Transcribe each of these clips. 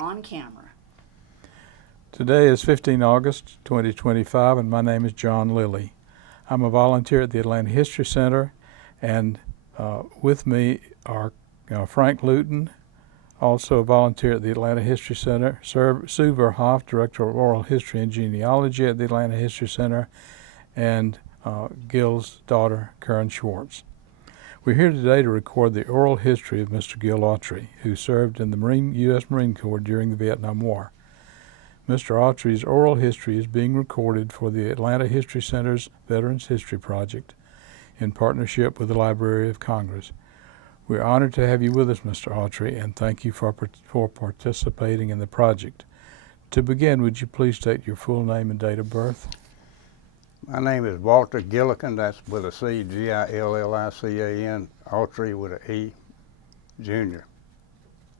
on camera. Today is 15 August 2025, and my name is John Lilly. I'm a volunteer at the Atlanta History Center, and with me are Frank Luton, also a volunteer at the Atlanta History Center, Sue Verhoff, Director of Oral History and Genealogy at the Atlanta History Center, and Gil's daughter, Karen Schwartz. We're here today to record the oral history of Mr. Gil Autry, who served in the U.S. Marine Corps during the Vietnam War. Mr. Autry's oral history is being recorded for the Atlanta History Center's Veterans History Project in partnership with the Library of Congress. We're honored to have you with us, Mr. Autry, and thank you for participating in the project. To begin, would you please state your full name and date of birth? My name is Walter Gillican, that's with a C, Gillican, Autry with an E, Jr.,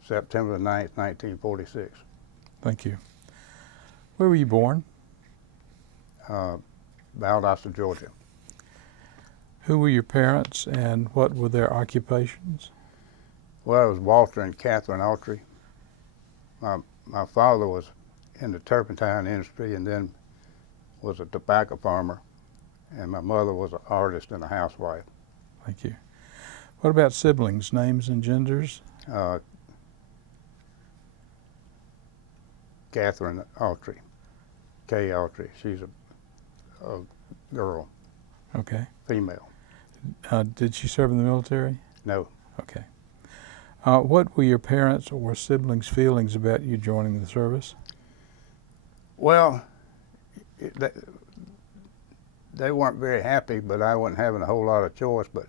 September the 9th, 1946. Thank you. Where were you born? Valdosta, Georgia. Who were your parents and what were their occupations? Well, it was Walter and Catherine Autry. My father was in the turpentine industry and then was a tobacco farmer, and my mother was an artist and a housewife. Thank you. What about siblings, names and genders? Catherine Autry, Kay Autry. She's a girl. Okay. Female. Did she serve in the military? No. Okay. What were your parents or siblings' feelings about you joining the service? Well, they weren't very happy, but I wasn't having a whole lot of choice. But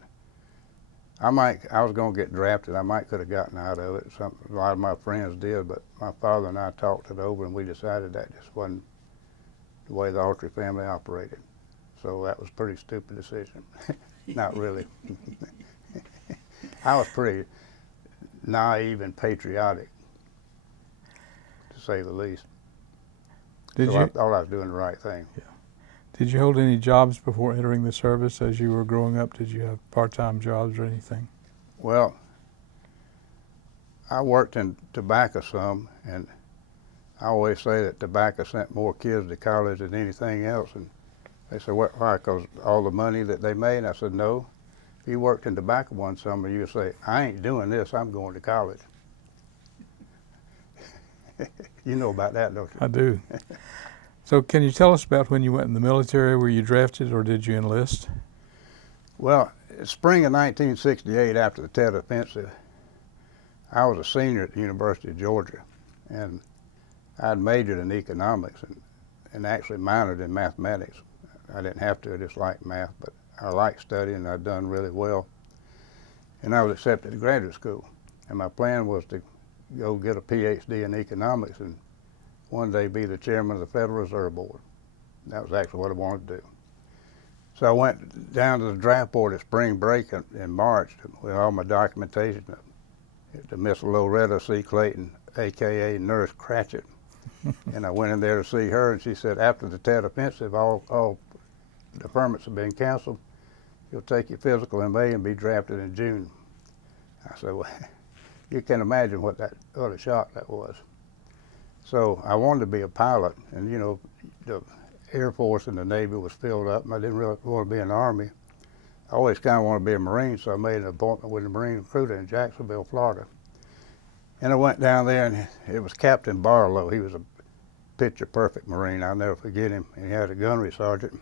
I was going to get drafted. I might could have gotten out of it. A lot of my friends did, but my father and I talked it over, and we decided that just wasn't the way the Autry family operated. So that was a pretty stupid decision. Not really. I was pretty naive and patriotic, to say the least. I thought I was doing the right thing. Yeah. Did you hold any jobs before entering the service as you were growing up? Did you have part-time jobs or anything? Well, I worked in tobacco some, and I always say that tobacco sent more kids to college than anything else. And they said, why? Because all the money that they made? And I said, no. If you worked in tobacco one summer, you would say, I ain't doing this, I'm going to college. You know about that, don't you? I do. So can you tell us about when you went in the military? Were you drafted or did you enlist? Well, spring of 1968, after the Tet Offensive, I was a senior at the University of Georgia, and I'd majored in economics and actually minored in mathematics. I didn't have to, I just liked math, but I liked studying and I'd done really well. And I was accepted to graduate school, and my plan was to go get a PhD in economics and one day be the chairman of the Federal Reserve Board. That was actually what I wanted to do. So I went down to the draft board at spring break in March with all my documentation to Miss Loretta C. Clayton, AKA Nurse Cratchit. And I went in there to see her, and she said, after the Tet Offensive, all deferments have been canceled. You'll take your physical in May and be drafted in June. I said, well, you can imagine what a shock that was. So I wanted to be a pilot, and you know, the Air Force and the Navy was filled up, and I didn't really want to be in the Army. I always kind of wanted to be a Marine, so I made an appointment with a Marine recruiter in Jacksonville, Florida. And I went down there, and it was Captain Barlow. He was a picture-perfect Marine. I'll never forget him. And he had a gunnery sergeant.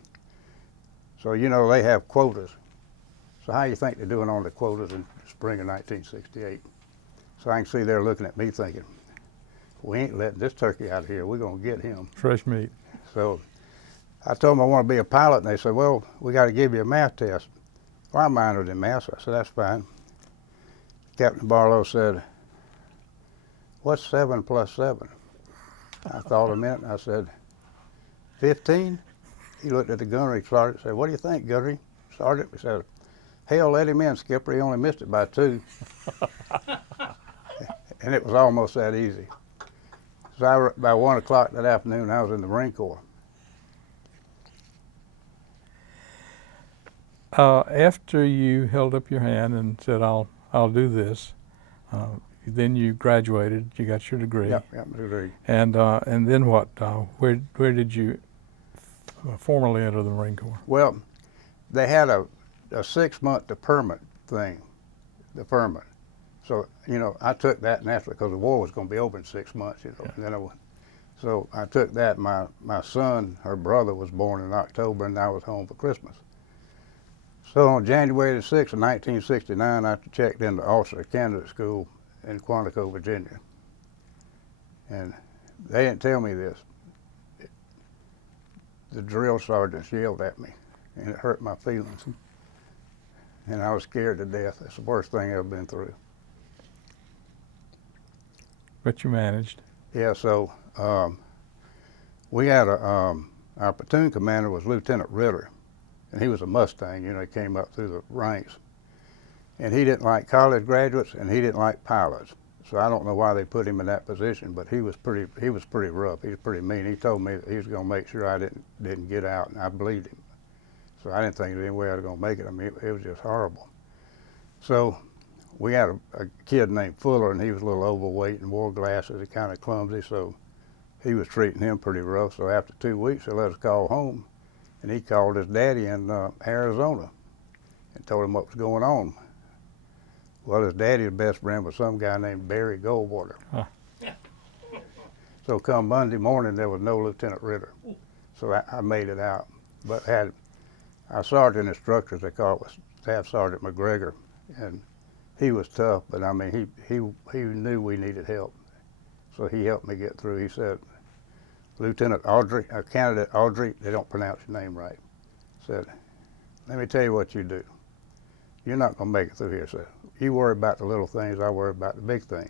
So, you know, they have quotas. So how do you think they're doing on the quotas in the spring of 1968? So I can see they're looking at me thinking, we ain't letting this turkey out of here. We're going to get him. Fresh meat. So I told them I want to be a pilot, and they said, well, we got to give you a math test. Well, I minored in math, so I said, that's fine. Captain Barlow said, what's 7 plus 7? I thought a minute, and I said, 15? He looked at the gunnery sergeant and said, what do you think, gunnery sergeant? He said, hell, let him in, Skipper. He only missed it by 2. And it was almost that easy. So by 1 o'clock that afternoon, I was in the Marine Corps. After you held up your hand and said, I'll do this, then you graduated. You got your degree. Yep, my degree. And then what? Where did you formally enter the Marine Corps? Well, they had a 6-month deferment thing, deferment. So, I took that naturally because the war was going to be over in 6 months, Yeah. And then so I took that. My son, her brother, was born in October, and I was home for Christmas. So on January the 6th of 1969, I checked into Officer Candidate School in Quantico, Virginia. And they didn't tell me this. The drill sergeants yelled at me, and it hurt my feelings. And I was scared to death. That's the worst thing I've ever been through. But you managed. Yeah, so we had our platoon commander was Lieutenant Ritter, and he was a Mustang, he came up through the ranks. And he didn't like college graduates, and he didn't like pilots. So I don't know why they put him in that position, but he was pretty rough. He was pretty mean. He told me that he was going to make sure I didn't get out, and I believed him. So I didn't think there was any way I was going to make it. I mean, it was just horrible. So we had a kid named Fuller, and he was a little overweight and wore glasses and kind of clumsy, so he was treating him pretty rough. So after 2 weeks, they let us call home, and he called his daddy in Arizona and told him what was going on. Well, his daddy's best friend was some guy named Barry Goldwater. Huh. So come Monday morning, there was no Lieutenant Ritter. So I made it out. But had our sergeant instructors, they call it, was Staff Sergeant McGregor, and he was tough, but I mean, he knew we needed help. So he helped me get through. He said, Lieutenant Audrey, Candidate Audrey, they don't pronounce your name right, said, let me tell you what you do. You're not going to make it through here, said. You worry about the little things, I worry about the big things.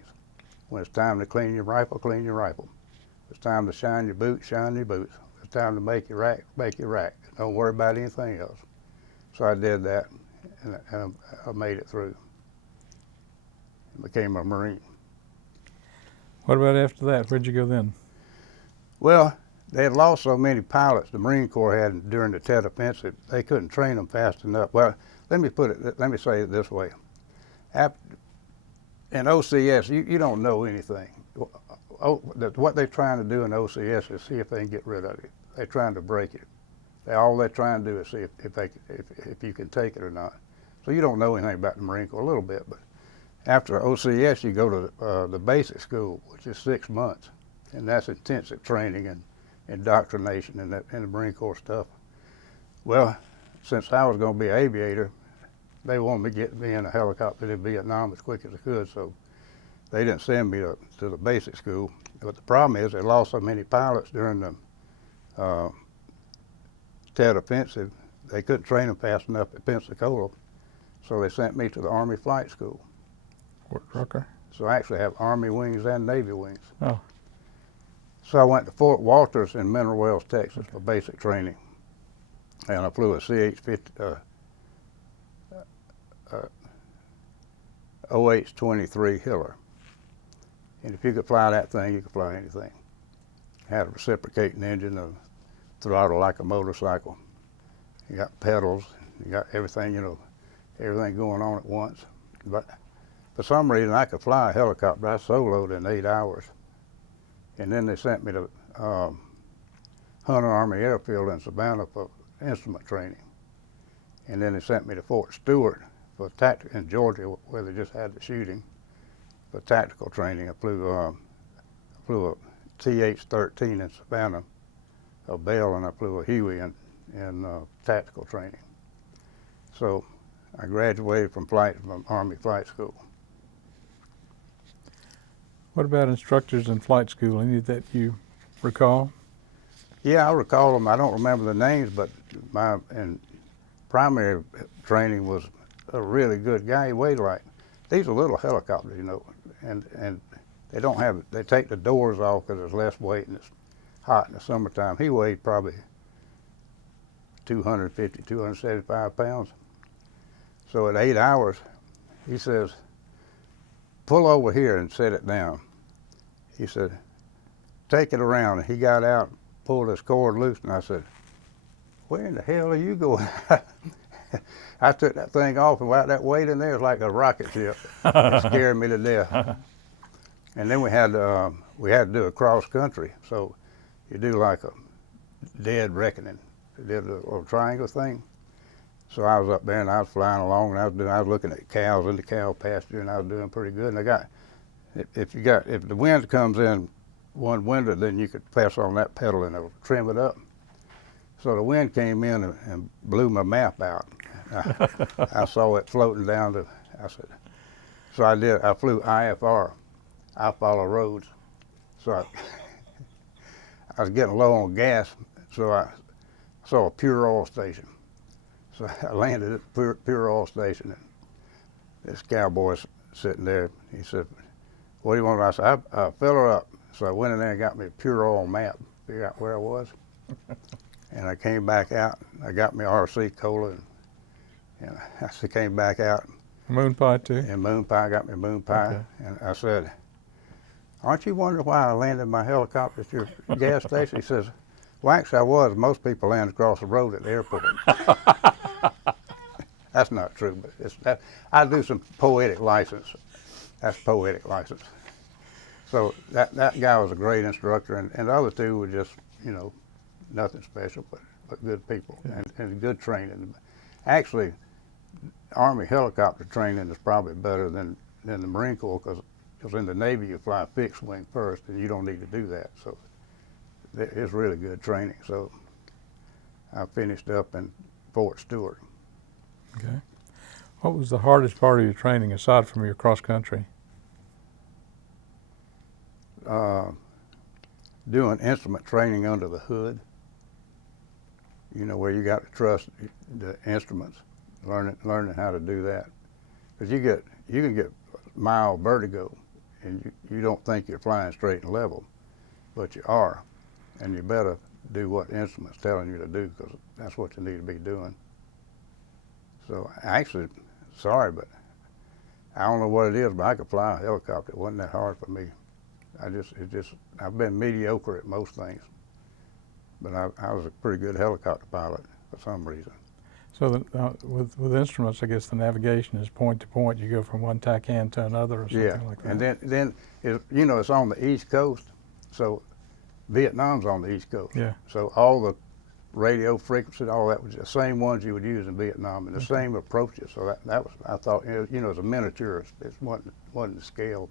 When it's time to clean your rifle, clean your rifle. If it's time to shine your boots, shine your boots. If it's time to make your rack, make your rack. Don't worry about anything else. So I did that, and I made it through. And became a Marine. What about after that? Where'd you go then? Well, they had lost so many pilots the Marine Corps had during the Tet Offensive, they couldn't train them fast enough. Well, let me say it this way. In OCS, you don't know anything. What they're trying to do in OCS is see if they can get rid of it. They're trying to break it. All they're trying to do is see if you can take it or not. So you don't know anything about the Marine Corps, a little bit, but after OCS, you go to the basic school, which is 6 months, and that's intensive training and indoctrination and the Marine Corps stuff. Well, since I was going to be an aviator, they wanted me to get me in a helicopter in Vietnam as quick as I could, so they didn't send me to the basic school. But the problem is they lost so many pilots during the Tet Offensive, they couldn't train them fast enough at Pensacola, so they sent me to the Army Flight School. Fort Rucker? So I actually have Army wings and Navy wings. Oh. So I went to Fort Walters in Mineral Wells, Texas for basic training. And I flew a CH-50, OH-23 Hiller. And if you could fly that thing, you could fly anything. Had a reciprocating engine, a throttle like a motorcycle. You got pedals, you got everything, everything going on at once. But for some reason, I could fly a helicopter. I soloed in 8 hours. And then they sent me to Hunter Army Airfield in Savannah for instrument training. And then they sent me to Fort Stewart for in Georgia, where they just had the shooting, for tactical training. I flew a TH-13 in Savannah, a Bell, and I flew a Huey in tactical training. So I graduated from Army Flight School. What about instructors in flight school? Any that you recall? Yeah, I recall them. I don't remember the names, but my primary training was a really good guy. He weighed like, these are little helicopters, and they don't have, they take the doors off because there's less weight and it's hot in the summertime. He weighed probably 250, 275 pounds. So at 8 hours, he says, pull over here and set it down. He said, take it around. And he got out, pulled his cord loose, and I said, where in the hell are you going? I took that thing off, and that weight in there was like a rocket ship. It scared me to death. And then we had to do a cross country, so you do like a dead reckoning. You did a little triangle thing. So I was up there and I was flying along and I was looking at cows in the cow pasture and I was doing pretty good. And if the wind comes in one window, then you could press on that pedal and it'll trim it up. So the wind came in and blew my map out. I saw it floating down to, I flew IFR. I follow roads. So I was getting low on gas, so I saw a Pure Oil station. So I landed at the Pure Oil station, and this cowboy's sitting there. He said, "What do you want?" I said, "I fill her up." So I went in there and got me a Pure Oil map, figured out where I was. And I came back out. I got me RC Cola, and I came back out. Moon pie too? And moon pie, got me moon pie. Okay. And I said, "Aren't you wondering why I landed my helicopter at your gas station?" He says, "Well, actually I was. Most people land across the road at the airport." That's not true, but I do some poetic license. That's poetic license. So that guy was a great instructor, and the other two were just, nothing special, but good people and good training. Actually, Army helicopter training is probably better than the Marine Corps, because in the Navy you fly fixed wing first, and you don't need to do that. So it's really good training. So I finished up in Fort Stewart. Okay. What was the hardest part of your training aside from your cross country? Doing instrument training under the hood. Where you got to trust the instruments, learning how to do that, because you can get mild vertigo, and you don't think you're flying straight and level, but you are, and you better do what the instrument's telling you to do, because that's what you need to be doing. So actually, sorry, but I don't know what it is, but I could fly a helicopter. It wasn't that hard for me. I've been mediocre at most things, but I was a pretty good helicopter pilot for some reason. So with instruments, I guess the navigation is point to point. You go from one tack hand to another or something like that. And then it's on the East Coast, so Vietnam's on the East Coast. Yeah. So all the radio frequencies, all that was the same ones you would use in Vietnam, and the same approaches. So that was, I thought, it's a miniature. It wasn't scaled.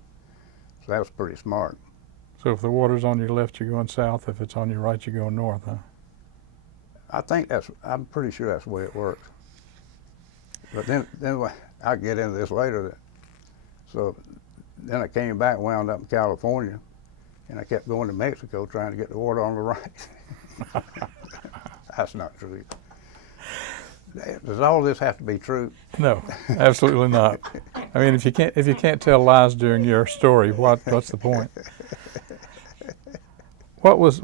So that was pretty smart. So if the water's on your left, you're going south. If it's on your right, you're going north, huh? I'm pretty sure that's the way it works. But then I'll get into this later. So then I came back, wound up in California, and I kept going to Mexico trying to get the water on the right. That's not true. Does all this have to be true? No, absolutely not. I mean, if you can't tell lies during your story, what's the point? What was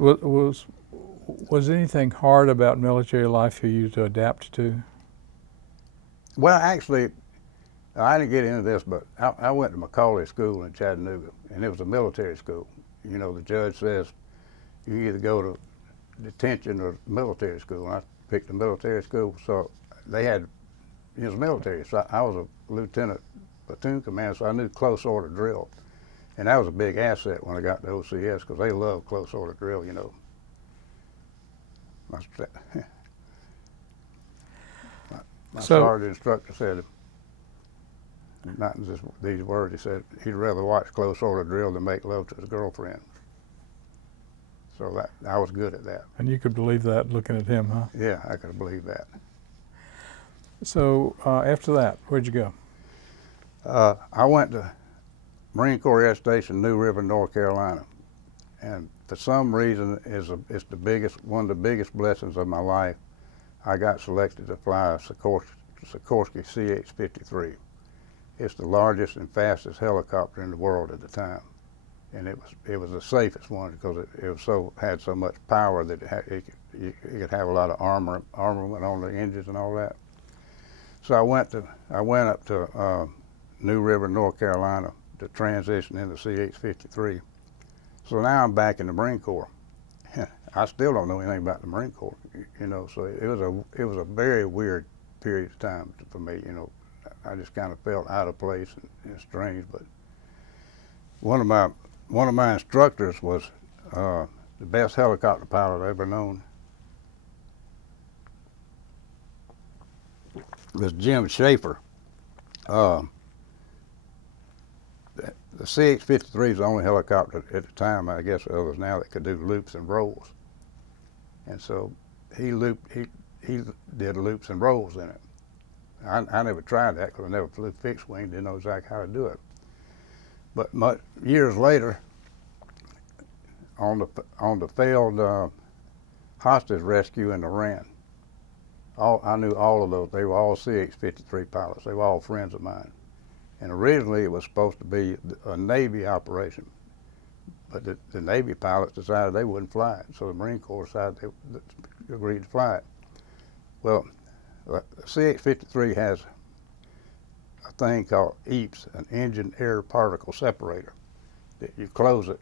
anything hard about military life for you to adapt to? Well, actually, I didn't get into this, but I went to Macaulay School in Chattanooga, and it was a military school. The judge says you can either go to detention or military school, and I picked the military school. So it was military, so I was a lieutenant platoon commander, so I knew close order drill. And that was a big asset when I got to OCS, because they love close order drill, My sergeant instructor said, not in these words, he said he'd rather watch close order drill than make love to his girlfriend. So I was good at that. And you could believe that looking at him, huh? Yeah, I could believe that. So after that, where'd you go? I went to Marine Corps Air Station, New River, North Carolina, and for some reason, it's one of the biggest blessings of my life. I got selected to fly a Sikorsky CH-53. It's the largest and fastest helicopter in the world at the time, and it was the safest one because it had so much power that it could have a lot of armament on the engines and all that. So I went up to New River, North Carolina, to transition into CH-53. So now I'm back in the Marine Corps. I still don't know anything about the Marine Corps, So it was a very weird period of time for me. I just kind of felt out of place and strange. But one of my one of my instructors was the best helicopter pilot I've ever known. It was Jim Schaefer. The CH-53 is the only helicopter at the time, I guess others now, that could do loops and rolls. And so he did loops and rolls in it. I never tried that because I never flew fixed wing, didn't know exactly how to do it. But years later, on the failed hostage rescue in Iran, I knew all of those. They were all CH-53 pilots. They were all friends of mine. And originally it was supposed to be a Navy operation, but the Navy pilots decided they wouldn't fly it, so the Marine Corps decided they agreed to fly it. Well, the CH-53 has a thing called EAPS, an engine air particle separator, that you close it,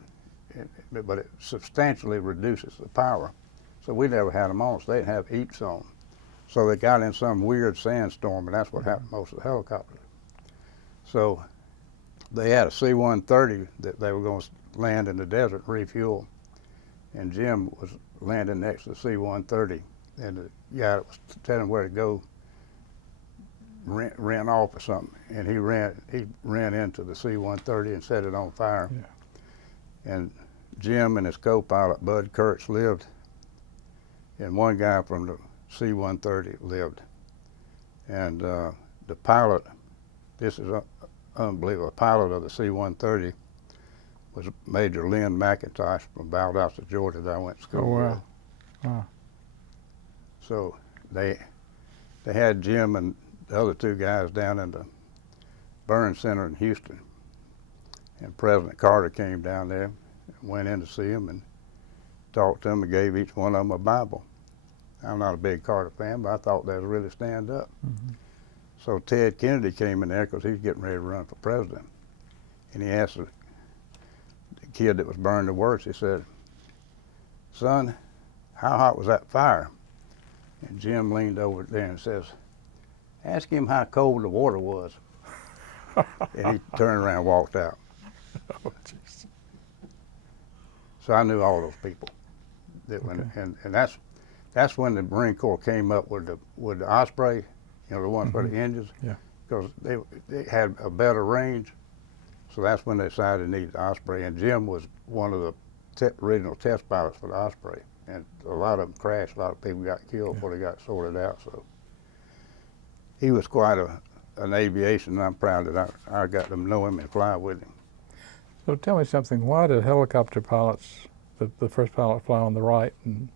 but it substantially reduces the power. So we never had them on, so they didn't have EAPS on. So they got in some weird sandstorm, and that's what happened to most of the helicopters. So they had a C-130 that they were going to land in the desert and refuel, and Jim was landing next to the C-130, and the guy that was telling him where to go ran off or something, and he ran into the C-130 and set it on fire. Yeah. And Jim and his co-pilot Bud Kurtz lived, and one guy from the C-130 lived, and the pilot, this is unbelievable, the pilot of the C-130 was Major Lynn McIntosh from Valdosta, Georgia, that I went to school with. Wow. So they had Jim and the other two guys down in the Burn Center in Houston, and President Carter came down there and went in to see him and talked to them and gave each one of them a Bible. I'm not a big Carter fan, but I thought they would really stand up. Mm-hmm. So Ted Kennedy came in there because he was getting ready to run for president, and he asked the kid that was burned the worst, he said, "Son, how hot was that fire?" And Jim leaned over there and says, "Ask him how cold the water was." And he turned around and walked out. Oh, geez. So I knew all those people. That when, and that's when the Marine Corps came up with the Osprey, you know, the one for the engines, because they had a better range. So that's when they decided they needed the Osprey. And Jim was one of the original test pilots for the Osprey. And a lot of them crashed. A lot of people got killed before they got sorted out. So he was quite an aviation, and I'm proud that I got to know him and fly with him. So tell me something. Why did helicopter pilots, the first pilot, fly on the right and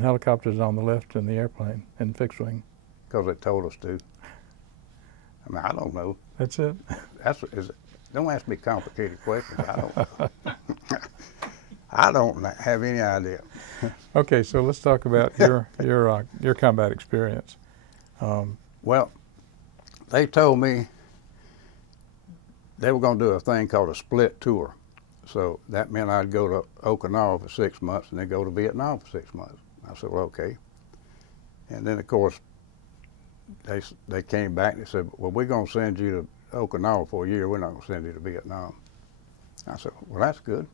helicopters on the left in the airplane in fixed wing? Because they told us to. I mean, I don't know. That's it? Don't ask me complicated questions. I don't. I don't have any idea. Okay, so let's talk about your combat experience. Well, they told me they were going to do a thing called a split tour. So that meant I'd go to Okinawa for 6 months and then go to Vietnam for 6 months. I said, well, okay. And then, of course, they came back and they said, well, we're going to send you to Okinawa for a year. We're not going to send you to Vietnam. I said, well, that's good.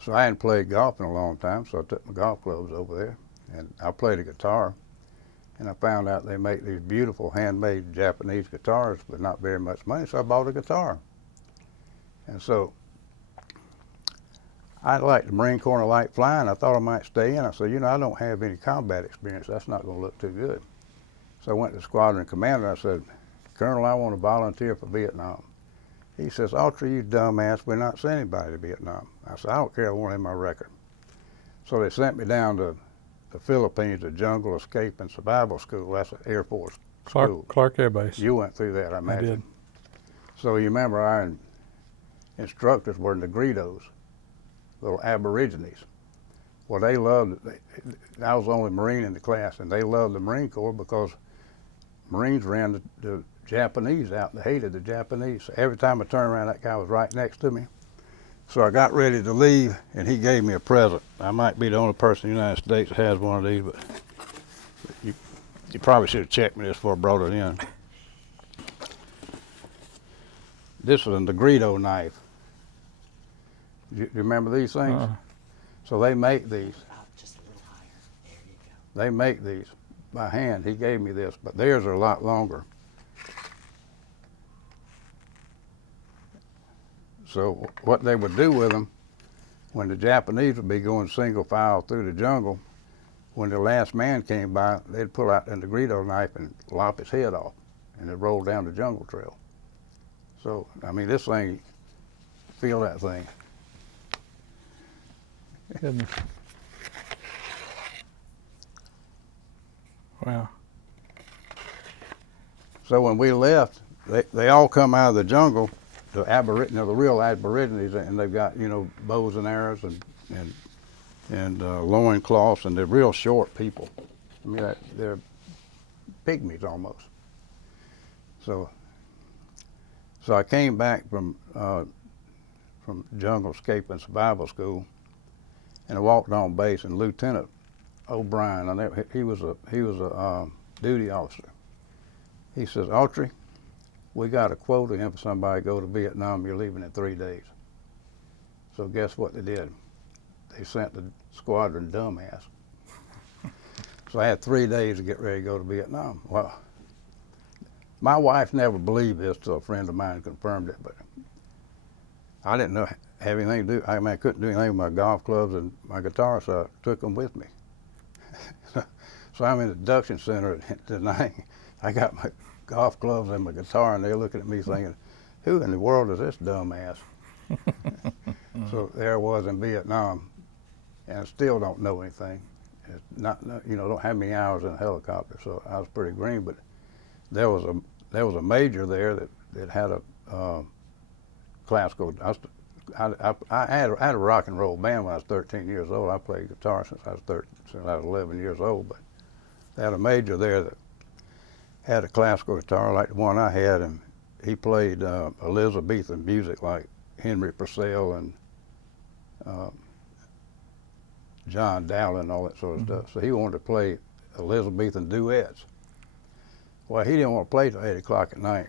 So I hadn't played golf in a long time, so I took my golf clubs over there, and I played a guitar. And I found out they make these beautiful handmade Japanese guitars, but not very much money, so I bought a guitar. And so I liked the Marine Corps and I liked flying. I thought I might stay in. I said, you know, I don't have any combat experience. That's not going to look too good. So I went to the squadron commander. I said, Colonel, I want to volunteer for Vietnam. He says, Autry, you dumbass, we're not sending anybody to Vietnam. I said, I don't care, I want it in my record. So they sent me down to the Philippines, the Jungle Escape and Survival School. That's an Air Force school. Clark Air Base. You went through that, I imagine. I did. So you remember our instructors were Negritos, little Aborigines. Well, they loved it. I was the only Marine in the class, and they loved the Marine Corps because Marines ran the Japanese out and they hated the Japanese. So every time I turned around, that guy was right next to me. So I got ready to leave, and he gave me a present. I might be the only person in the United States that has one of these, but you probably should have checked me this before I brought it in. This is a Negrito knife. You remember these things? Uh, So they make these. Just a little higher. There you go. They make these by hand. He gave me this, but theirs are a lot longer. So what they would do with them, when the Japanese would be going single file through the jungle, when the last man came by, they'd pull out the Negrito knife and lop his head off, and it'd roll down the jungle trail. So, I mean, this thing, feel that thing. goodness. Wow. So when we left, they all come out of the jungle, the the real Aborigines, and they've got, you know, bows and arrows and loin cloths, and they're real short people. I mean, they're pygmies almost. So I came back from Jungle Escape and Survival School, and I walked on base, and Lieutenant O'Brien, he was a duty officer. He says, "Autry, we got a quota in for somebody to go to Vietnam. You're leaving in 3 days." So guess what they did? They sent the squadron dumbass. So I had 3 days to get ready to go to Vietnam. Well, my wife never believed this till a friend of mine confirmed it, but I didn't have anything to do. I mean, I couldn't do anything with my golf clubs and my guitar, so I took them with me. So I'm in the induction center tonight. I got my golf clubs and my guitar, and they're looking at me thinking, who in the world is this dumbass? So there I was in Vietnam, and I still don't know anything. It's not, you know, don't have many hours in a helicopter, so I was pretty green. But there was a major there that had a classical. I had a rock and roll band when I was 13 years old. I played guitar since I was 11 years old. But they had a major there that had a classical guitar like the one I had, and he played Elizabethan music like Henry Purcell and John Dowland and all that sort of stuff. So he wanted to play Elizabethan duets. Well, he didn't want to play till 8 o'clock at night.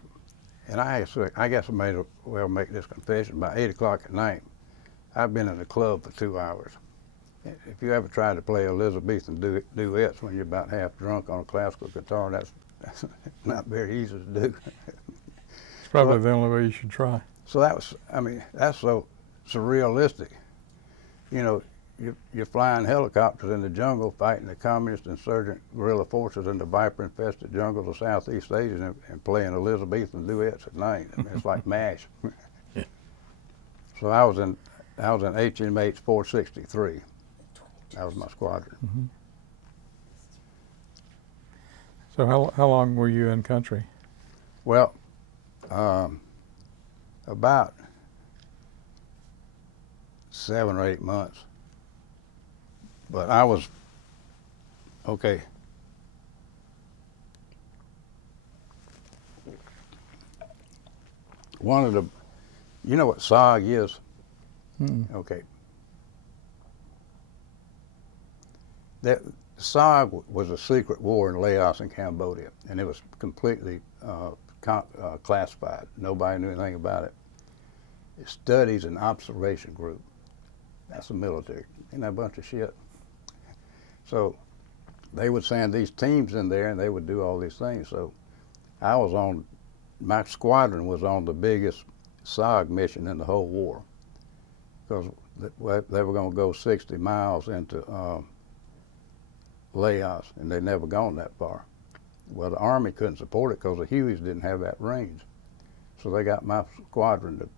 And I guess I may as well make this confession. By 8 o'clock at night, I've been in the club for 2 hours. If you ever tried to play Elizabethan duets when you're about half drunk on a classical guitar, that's not very easy to do. It's probably the only way you should try. So that was, I mean, that's so surrealistic. You know, you're flying helicopters in the jungle fighting the communist insurgent guerrilla forces in the viper-infested jungles of Southeast Asia and playing Elizabethan duets at night. I mean, it's like MASH. Yeah. So I was in HMH 463. That was my squadron. Mm-hmm. So how long were you in country? Well, about 7 or 8 months. But I was, okay. One of the, you know what SOG is? Mm-mm. Okay. That SOG was a secret war in Laos and Cambodia, and it was completely classified. Nobody knew anything about it. It studies an observation group. That's the military. Ain't that a bunch of shit? So they would send these teams in there, and they would do all these things. So my squadron was on the biggest SOG mission in the whole war, because they were going to go 60 miles into Laos, and they'd never gone that far. Well, the Army couldn't support it because the Hueys didn't have that range. So they got my squadron to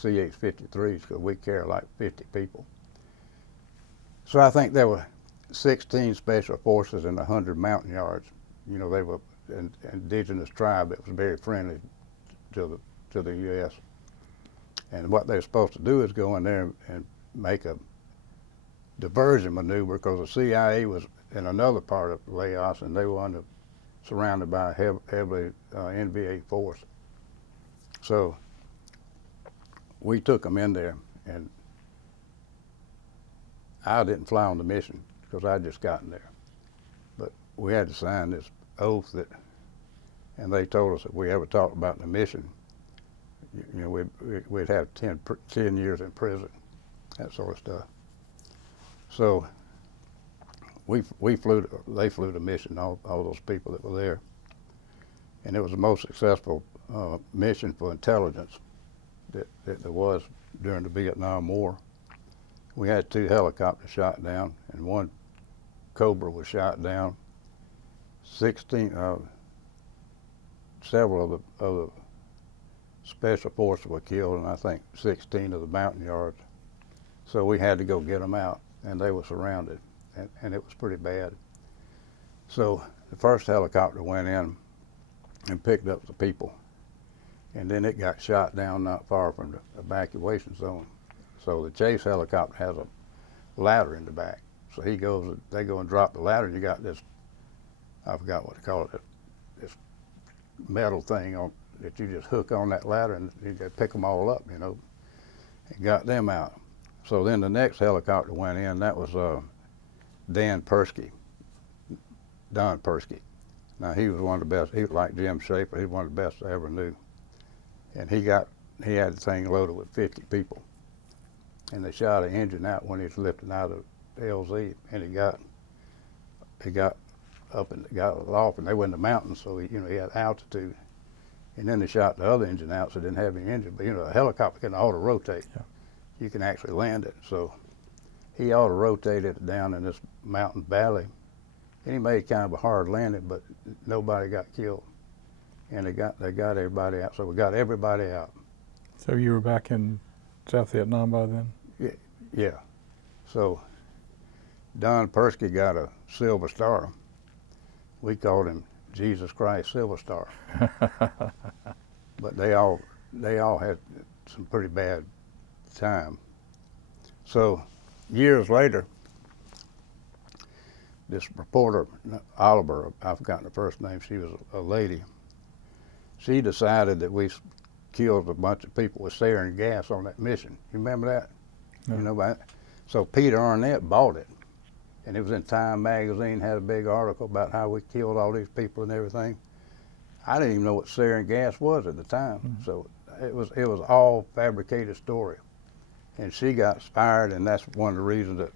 CH-53s, because we carry like 50 people. So I think there were 16 special forces and 100 mountain yards. You know, they were an indigenous tribe that was very friendly to the U.S. And what they were supposed to do is go in there and make a diversion maneuver, because the CIA was in another part of Laos, and they were surrounded by a heavily NVA force. So we took them in there, and I didn't fly on the mission because I'd just gotten there. But we had to sign this oath and they told us if we ever talked about the mission, you know, we'd have 10 years in prison. that sort of stuff. So they flew the mission, all those people that were there, and it was the most successful mission for intelligence that there was during the Vietnam War. We had 2 helicopters shot down, and 1 Cobra was shot down. 16, several of the special forces were killed, and I think 16 of the Montagnards. So we had to go get them out, and they were surrounded, and it was pretty bad. So the first helicopter went in and picked up the people, and then it got shot down not far from the evacuation zone. So the chase helicopter has a ladder in the back. So they go and drop the ladder, and you got this, I forgot what they call it, this metal thing on that you just hook on that ladder, and you can pick them all up, you know, and got them out. So then the next helicopter went in. That was Don Persky. Now he was one of the best. He was like Jim Schaefer. He was one of the best I ever knew. And he had the thing loaded with 50 people. And they shot an engine out when he was lifting out of LZ, and he got up and got off, and they were in the mountains, so he had altitude. And then they shot the other engine out, so it didn't have any engine. But a helicopter can auto-rotate. Yeah. You can actually land it. So he auto-rotated it down in this mountain valley, and he made kind of a hard landing, but nobody got killed. And they got everybody out. So we got everybody out. So you were back in South Vietnam by then? Yeah. So Don Persky got a Silver Star. We called him Jesus Christ Silver Star. But they all had some pretty bad time. So years later, this reporter, Oliver, I've forgotten her first name, she was a lady, she decided that we killed a bunch of people with sarin gas on that mission. You remember that? No. You know about it? So Peter Arnett bought it, and it was in Time magazine, had a big article about how we killed all these people and everything. I didn't even know what sarin gas was at the time. Mm-hmm. So it was all fabricated story. And she got fired, and that's one of the reasons that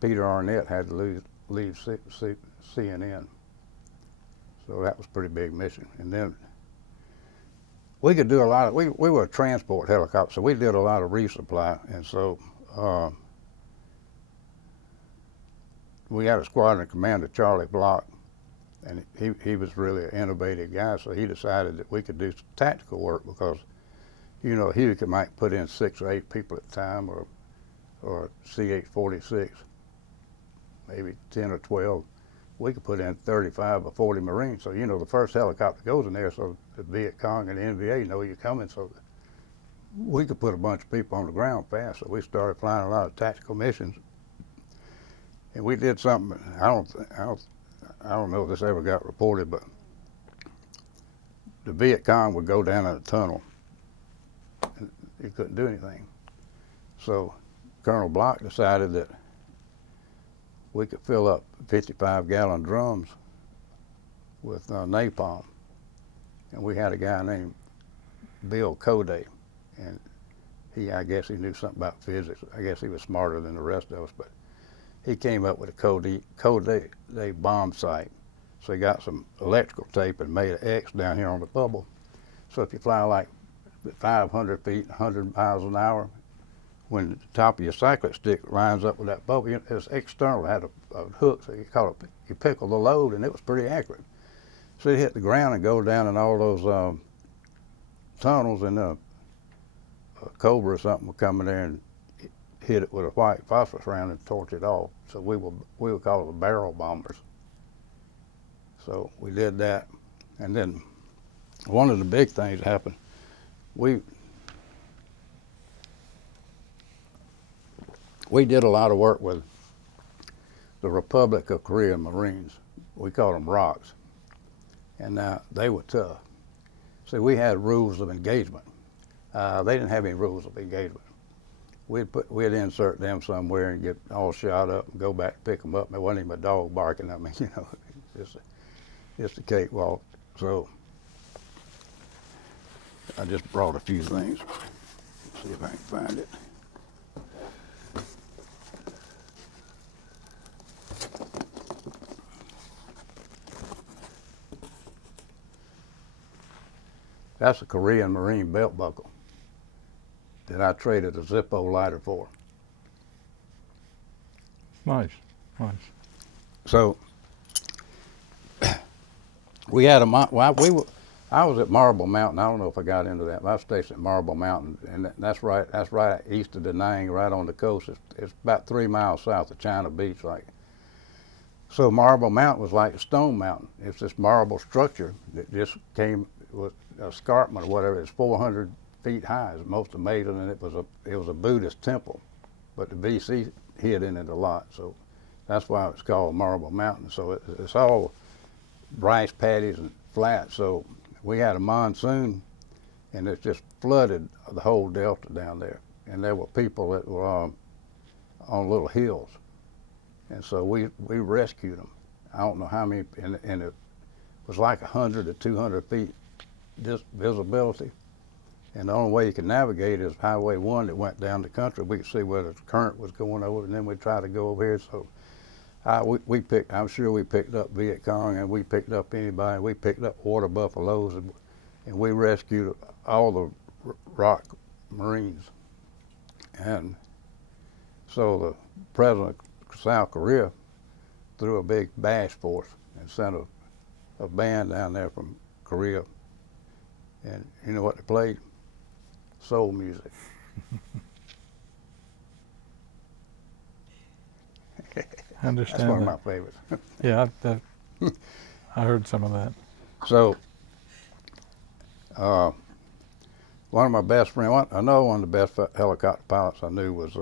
Peter Arnett had to leave CNN. So that was a pretty big mission. And then we could do a lot of, we were a transport helicopter, so we did a lot of resupply. And so we had a squadron commander, Charlie Block, and he was really an innovative guy, so he decided that we could do some tactical work because, he might put in 6 or 8 people at a time, or CH-46, maybe 10 or 12. We could put in 35 or 40 Marines. So, the first helicopter goes in there, so the Viet Cong and the NVA know you're coming, so we could put a bunch of people on the ground fast. So we started flying a lot of tactical missions. And we did something, I don't know if this ever got reported, but the Viet Cong would go down in a tunnel, and you couldn't do anything. So Colonel Block decided that we could fill up 55-gallon drums with napalm. And we had a guy named Bill Coday, and I guess he knew something about physics. I guess he was smarter than the rest of us, but he came up with a Coday bomb sight. So he got some electrical tape and made an X down here on the bubble. So if you fly like 500 feet, 100 miles an hour, when the top of your cyclic stick lines up with that bubble, it's external. It had a hook, so you pickle the load, and it was pretty accurate. So it hit the ground and go down in all those tunnels, and a Cobra or something would come in there and hit it with a white phosphorus round and torch it off. So we would call it the barrel bombers. So we did that, and then one of the big things that happened, we did a lot of work with the Republic of Korea Marines. We called them ROKs, and they were tough. See, we had rules of engagement. They didn't have any rules of engagement. We'd insert them somewhere and get all shot up and go back and pick them up. There wasn't even a dog barking. I mean, just a cakewalk. So I just brought a few things. See if I can find it. That's a Korean Marine belt buckle that I traded a Zippo lighter for. Nice. So we had I was at Marble Mountain. I don't know if I got into that, but I was stationed at Marble Mountain, and that's right east of Da Nang, right on the coast. It's about 3 miles south of China Beach, like. So Marble Mountain was like a stone mountain. It's this marble structure that just came with an escarpment or whatever. It's 400 feet high. It's most amazing, and it was a Buddhist temple, but the BC hid in it a lot. So that's why it's called Marble Mountain. So it's all rice paddies and flat. So we had a monsoon, and it just flooded the whole delta down there. And there were people that were on little hills. And so we rescued them. I don't know how many, and it was like 100 to 200 feet visibility. And the only way you could navigate is Highway 1 that went down the country. We could see where the current was going over, and then we'd try to go over here. So I'm sure we picked up Viet Cong, and we picked up anybody. We picked up water buffaloes, and we rescued all the rock Marines. And so the president of South Korea threw a big bash for us and sent a band down there from Korea. And you know what they played? Soul music. I understand That's one of that. my favorites. Yeah, I heard some of that. So, one of my best friends, another one of the best helicopter pilots I knew was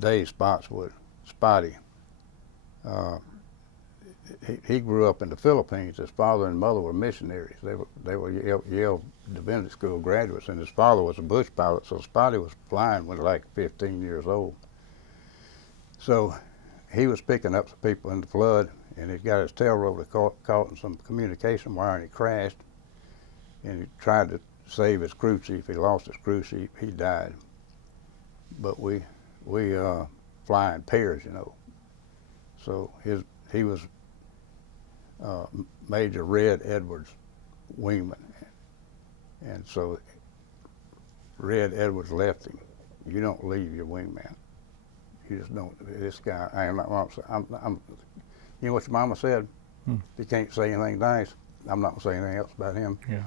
Dave Spotswood, Spotty. He grew up in the Philippines. His father and mother were missionaries. They were Yale Divinity School graduates, and his father was a bush pilot. So Spotty was flying when he was like 15 years old. So he was picking up some people in the flood, and he got his tail rotor caught in some communication wire, and he crashed. And he tried to save his crew chief. He lost his crew chief. He died. But we fly in pairs, you know. So he was Major Red Edwards wingman, and so Red Edwards left him. You don't leave your wingman. You just don't. This guy, I'm you know what your mama said? If you can't say anything nice, I'm not gonna say anything else about him. Yeah.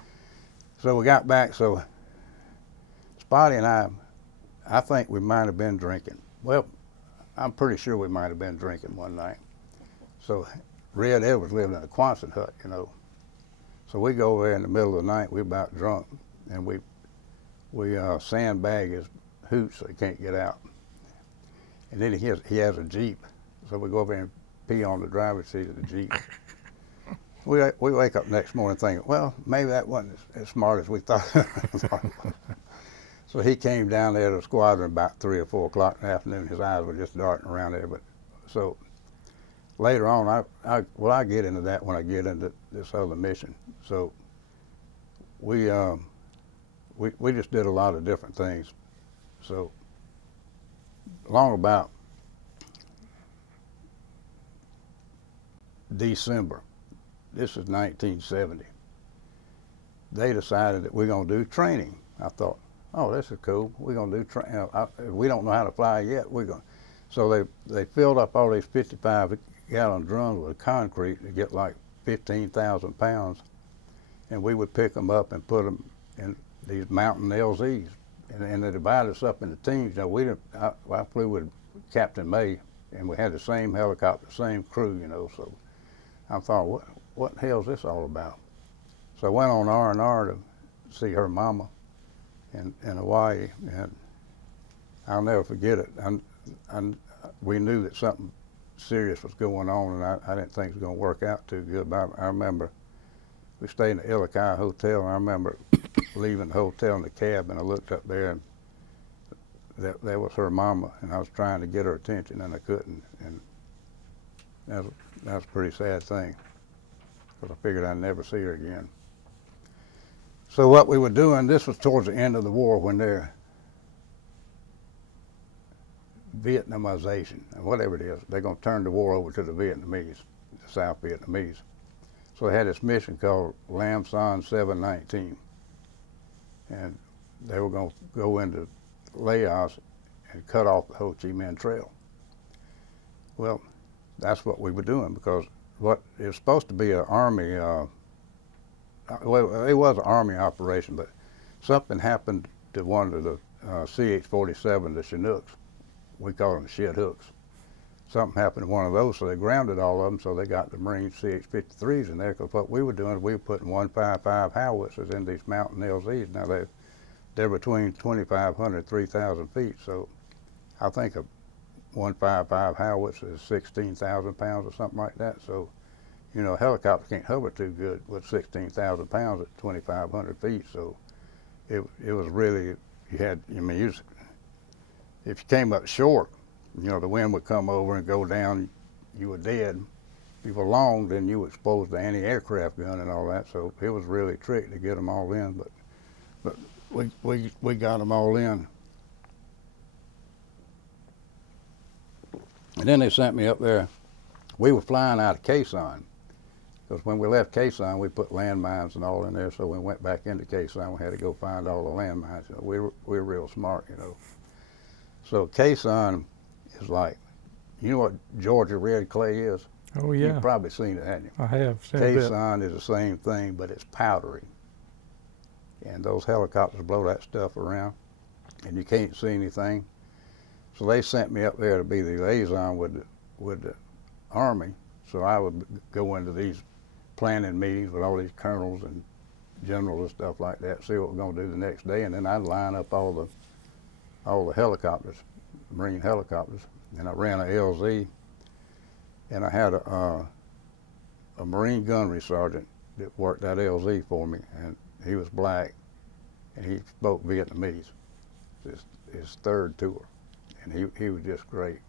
So we got back. So Spotty and I think we might have been drinking. Well, I'm pretty sure we might have been drinking one night. So Red Edwards lived in a Quonset hut, you know. So we go over there in the middle of the night. We're about drunk, and we sandbag his hooch so he can't get out. And then he has a Jeep, so we go over there and pee on the driver's seat of the Jeep. We wake up next morning thinking, well, maybe that wasn't as smart as we thought. So he came down there to the squadron about 3 or 4 o'clock in the afternoon. His eyes were just darting around there. But so later on, I get into that when I get into this other mission. So we just did a lot of different things. So along about December, this is 1970, they decided that we're going to do training. I thought, oh, this is cool. We're going to do training. We don't know how to fly yet. We're going. So they filled up all these 55-gallon drums with concrete to get like 15,000 pounds, and we would pick them up and put them in these mountain LZs, and they divided us up into teams. Now we didn't. I flew with Captain May, and we had the same helicopter, same crew, you know. So I thought, what the hell is this all about? So I went on R&R to see her mama in Hawaii, and I'll never forget it. We knew that something serious was going on, and I didn't think it was going to work out too good. But I remember we stayed in the Ilikai Hotel, and I remember leaving the hotel in the cab, and I looked up there, and that was her mama, and I was trying to get her attention, and I couldn't. And that was a pretty sad thing, because I figured I'd never see her again. So what we were doing, this was towards the end of the war, when their Vietnamization, and whatever it is, they're going to turn the war over to the Vietnamese, the South Vietnamese. So they had this mission called Lam Son 719. and they were going to go into Laos and cut off the Ho Chi Minh Trail. Well, that's what we were doing, because what it was supposed to be an army, well, it was an army operation, but something happened to one of the CH-47, the Chinooks. We call them shit hooks. Something happened to one of those, so they grounded all of them, so they got the Marine CH-53s in there, because what we were doing, we were putting 155 howitzers in these mountain LZs. Now, they're between 2,500 and 3,000 feet, so I think a 155 howitzer is 16,000 pounds or something like that. So, you know, a helicopter can't hover too good with 16,000 pounds at 2,500 feet. So it was really, you had, I mean, if you came up short, you know, the wind would come over and go down, you were dead. If you were long, then you were exposed to anti-aircraft gun and all that. So it was really tricky to get them all in, but we got them all in. And then they sent me up there. We were flying out of Khe Sanh, because when we left Khe Sanh, we put landmines and all in there. So when we went back into Khe Sanh, we had to go find all the landmines. You know, we were real smart, you know. So Khe Sanh is like, you know what Georgia red clay is? Oh, yeah. You've probably seen it, haven't you? I have seen Khe it. Sanh is the same thing, but it's powdery. And those helicopters blow that stuff around, and you can't see anything. So they sent me up there to be the liaison with the Army. So I would go into these planning meetings with all these colonels and generals and stuff like that, see what we're going to do the next day, and then I'd line up all the helicopters, Marine helicopters, and I ran a LZ, and I had a Marine gunnery sergeant that worked that LZ for me, and he was black, and he spoke Vietnamese. His third tour. And he was just great.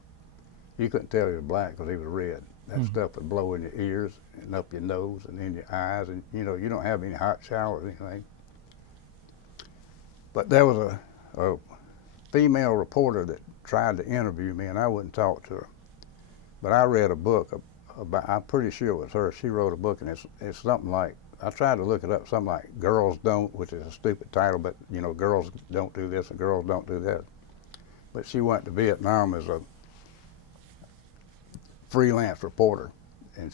You couldn't tell he was black because he was red. That stuff would blow in your ears and up your nose and in your eyes, and you know, you don't have any hot showers or anything. But there was a female reporter that tried to interview me, and I wouldn't talk to her. But I read a book about, I'm pretty sure it was her. She wrote a book, and it's something like, I tried to look it up, something like Girls Don't, which is a stupid title, but you know, girls don't do this and girls don't do that. But she went to Vietnam as a freelance reporter, and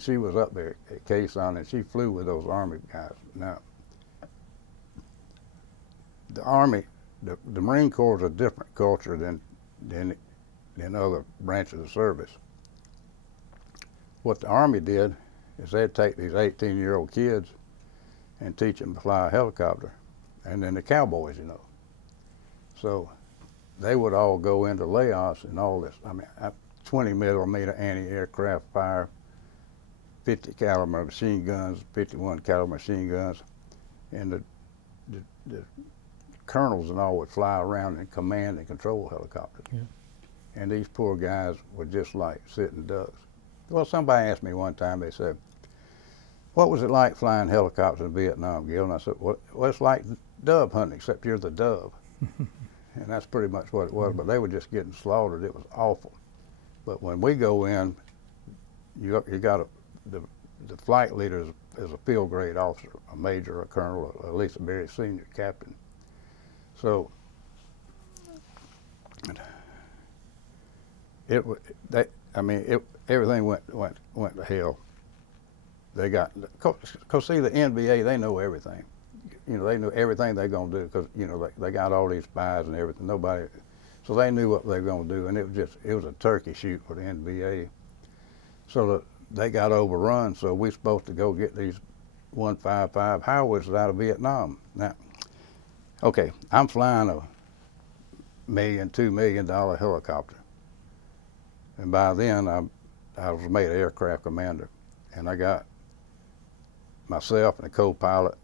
she was up there at Khe Sanh, and she flew with those Army guys. Now, the Army, the Marine Corps is a different culture than other branches of service. What the Army did is they'd take these 18-year-old kids and teach them to fly a helicopter, and then the cowboys, you know. So they would all go into Laos and all this. I mean, 20 millimeter anti-aircraft fire, 50 caliber machine guns, 51 caliber machine guns, and the colonels and all would fly around and command and control helicopters. Yeah. And these poor guys were just like sitting ducks. Well, somebody asked me one time, they said, what was it like flying helicopters in Vietnam, Gil? And I said, well, it's like dove hunting, except you're the dove. And that's pretty much what it was, but they were just getting slaughtered. It was awful. But when we go in, you got the flight leader is a field grade officer, a major, a colonel, or at least a very senior captain. So everything went to hell. They got, cause see, the NBA, they know everything. You know, they knew everything they're gonna do, because you know they got all these spies and everything. Nobody, so they knew what they were gonna do, and it was a turkey shoot for the NBA. So they got overrun. So we're supposed to go get these 155 howitzers out of Vietnam. Now, okay, I'm flying a $2 million helicopter, and by then I was made an aircraft commander, and I got myself and a co-pilot,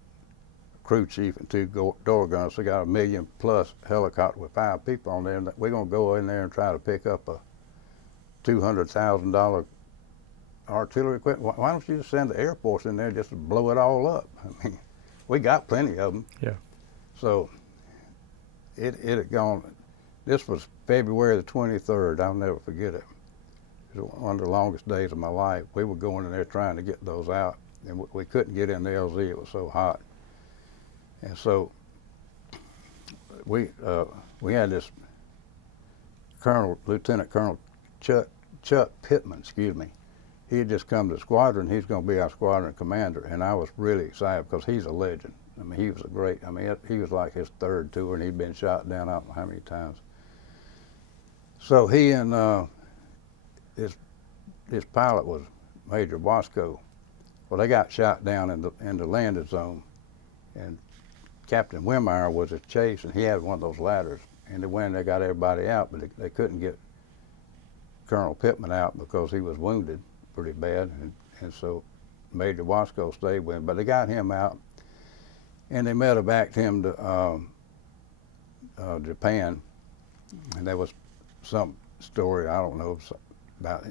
crew chief, and 2 door gunners. So I got a $1 million+ helicopter with 5 people on there, and we're gonna go in there and try to pick up a $200,000 artillery equipment. Why don't you just send the Air Force in there just to blow it all up? I mean, we got plenty of them. Yeah. So it had gone. This was February the 23rd. I'll never forget it. It was one of the longest days of my life. We were going in there trying to get those out, and we couldn't get in the LZ. It was so hot. And so we had this Lieutenant Colonel Chuck Pittman, excuse me. He had just come to the squadron. He's going to be our squadron commander, and I was really excited because he's a legend. I mean, he was a great. I mean, he was like his third tour, and he'd been shot down I don't know how many times. So he and his pilot was Major Wasco. Well, they got shot down in the landing zone, and Captain Wimmeyer was at chase, and he had one of those ladders. And they got everybody out, but they couldn't get Colonel Pittman out because he was wounded pretty bad, and so Major Wasco stayed with him. But they got him out, and they medevaced him to Japan. And there was some story, I don't know, about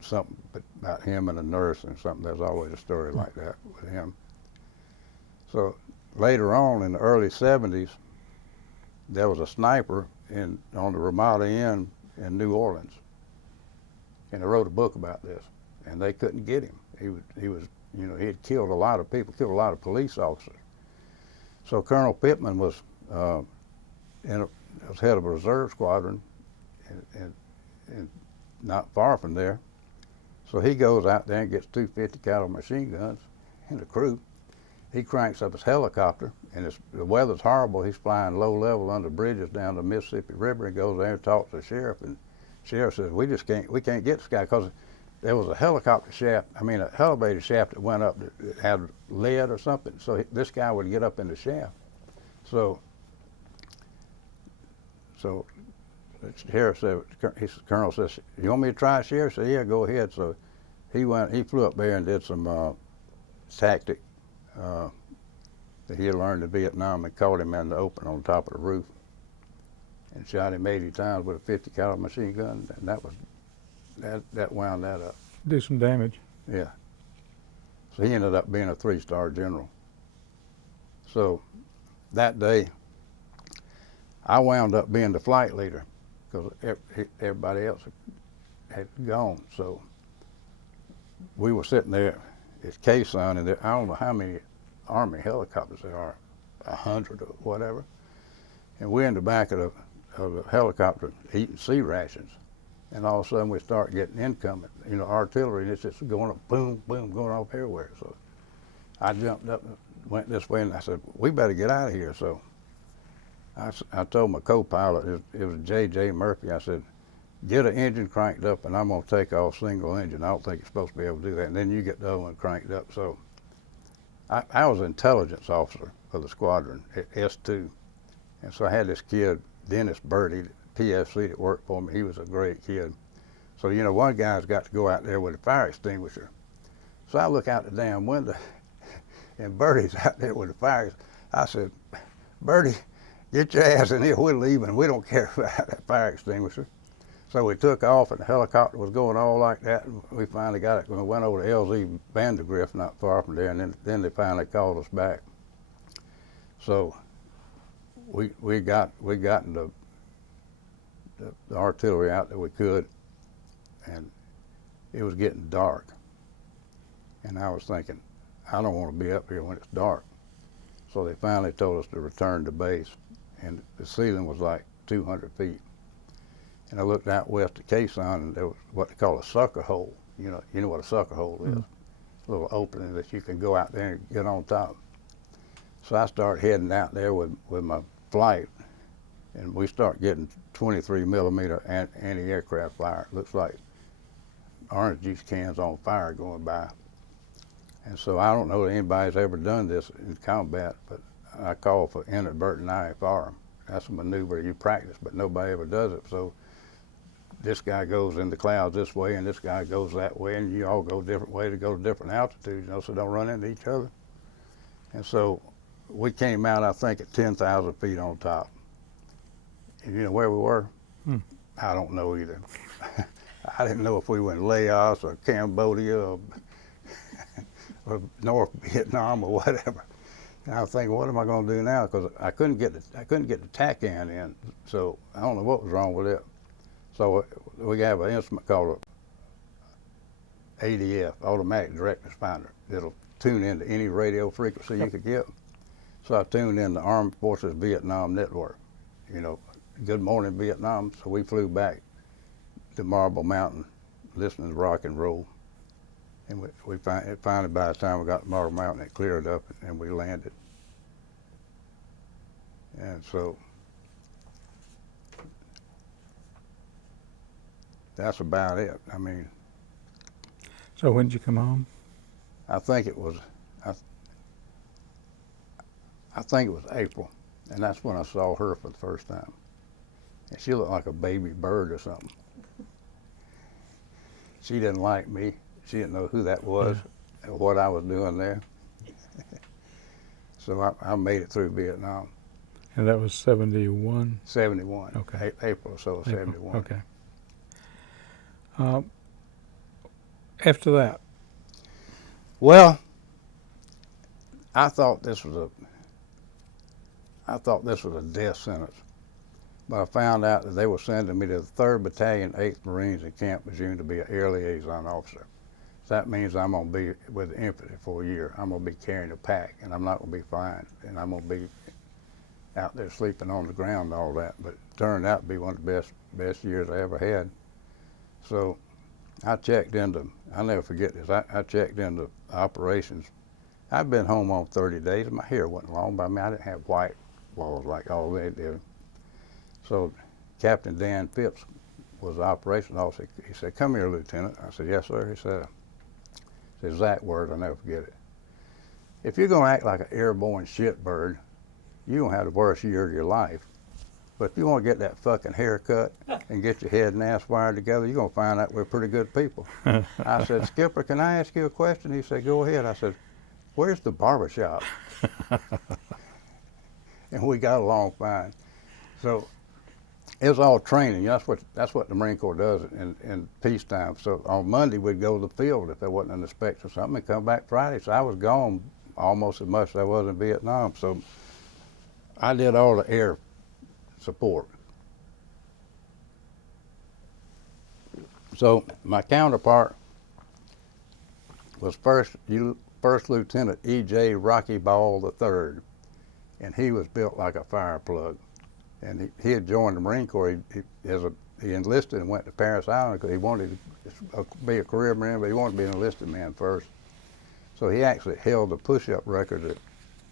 something about him and a nurse and something. There's always a story like that with him. So later on in the early 70s, there was a sniper on the Ramada Inn in New Orleans, and they wrote a book about this, and they couldn't get him. He was, you know, he had killed a lot of people, killed a lot of police officers. So Colonel Pittman was head of a reserve squadron, and not far from there. So he goes out there and gets 250 caliber machine guns and a crew. He cranks up his helicopter, and the weather's horrible. He's flying low level under bridges down the Mississippi River, and goes there and talks to the sheriff, and the sheriff says, we can't get this guy because there was a helicopter shaft, an elevator shaft that went up that had lead or something. So this guy would get up in the shaft. So the sheriff said, the colonel says, you want me to try, sheriff? Said, yeah, go ahead. So he flew up there and did some tactic that he had learned in Vietnam, and caught him in the open on top of the roof and shot him 80 times with a 50 caliber machine gun, and that wound that up. Do some damage. Yeah. So he ended up being a 3-star general. So that day, I wound up being the flight leader because everybody else had gone. So we were sitting there at Quezon, and I don't know how many Army helicopters there are, 100 or whatever. And we're in the back of the helicopter eating sea rations. And all of a sudden we start getting incoming, artillery, and it's just going up, boom, boom, going off everywhere. So I jumped up and went this way, and I said, we better get out of here. So I told my co-pilot, it was J.J. Murphy, I said, get an engine cranked up, and I'm going to take off single engine. I don't think you're supposed to be able to do that. And then you get the other one cranked up. So I was an intelligence officer for the squadron at S2. And so I had this kid, Dennis Birdie, PFC, that worked for me. He was a great kid. So, one guy's got to go out there with a fire extinguisher. So I look out the damn window, and Birdie's out there with a fire. I said, Birdie, get your ass in here. We're leaving. We don't care about that fire extinguisher. So we took off, and the helicopter was going all like that. And we finally got it. We went over to LZ Vandergrift, not far from there, and then they finally called us back. So we got the artillery out that we could, and it was getting dark. And I was thinking, I don't want to be up here when it's dark. So they finally told us to return to base, and the ceiling was like 200 feet. And I looked out west of Quezon, and there was what they call a sucker hole. You know what a sucker hole is? A little opening that you can go out there and get on top. So I started heading out there with my flight, and we start getting 23 millimeter anti-aircraft fire. It looks like orange juice cans on fire going by. And so I don't know that anybody's ever done this in combat, but I call for inadvertent IFR. That's a maneuver you practice, but nobody ever does it. So this guy goes in the clouds this way, and this guy goes that way, and you all go different ways to go to different altitudes, so don't run into each other. And so we came out, I think, at 10,000 feet on top. And you know where we were? I don't know either. I didn't know if we were in Laos or Cambodia or North Vietnam or whatever. And I was thinking, what am I going to do now? Because I couldn't get the TACAN in, so I don't know what was wrong with it. So we have an instrument called ADF, Automatic Directions Finder. It'll tune into any radio frequency you could get. So I tuned in the Armed Forces Vietnam Network, you know, good morning Vietnam. So we flew back to Marble Mountain, listening to rock and roll. And finally, by the time we got to Marble Mountain, it cleared up and we landed. And so that's about it. I mean, So when did you come home? I think it was, I think it was April, and that's when I saw her for the first time. And she looked like a baby bird or something. She didn't like me. She didn't know who that was or what I was doing there. So I made it through Vietnam. And that was 71? 71. Okay. April or so of April, 71. Okay. After that, Well, I thought this was a death sentence, but I found out that they were sending me to the 3rd Battalion, 8th Marines in Camp Lejeune to be an air liaison officer. So that means I'm going to be with the infantry for a year. I'm going to be carrying a pack, and I'm not going to be flying, and I'm going to be out there sleeping on the ground and all that. But it turned out to be one of the best years I ever had. So I checked into, I'll never forget this, I checked into operations. I'd been home on 30 days. My hair wasn't long, but I mean, I didn't have white walls like all they did. So Captain Dan Phipps was the operations officer. He said, "Come here, Lieutenant." I said, "Yes, sir." He said, his exact words, I'll never forget it. "If you're gonna act like an airborne shitbird, you're gonna have the worst year of your life. But if you want to get that fucking haircut and get your head and ass wired together, you're going to find out we're pretty good people." I said, "Skipper, can I ask you a question?" He said, "Go ahead." I said, "Where's the barbershop?" And we got along fine. So it was all training. That's what the Marine Corps does in peacetime. So on Monday, we'd go to the field if there wasn't an inspection or something and come back Friday. So I was gone almost as much as I was in Vietnam. So I did all the air support. So my counterpart was First Lieutenant E.J. Rocky Ball III, and he was built like a fire plug. And he had joined the Marine Corps. He enlisted and went to Parris Island because he wanted to be a career Marine, but he wanted to be an enlisted man first. So he actually held the push-up record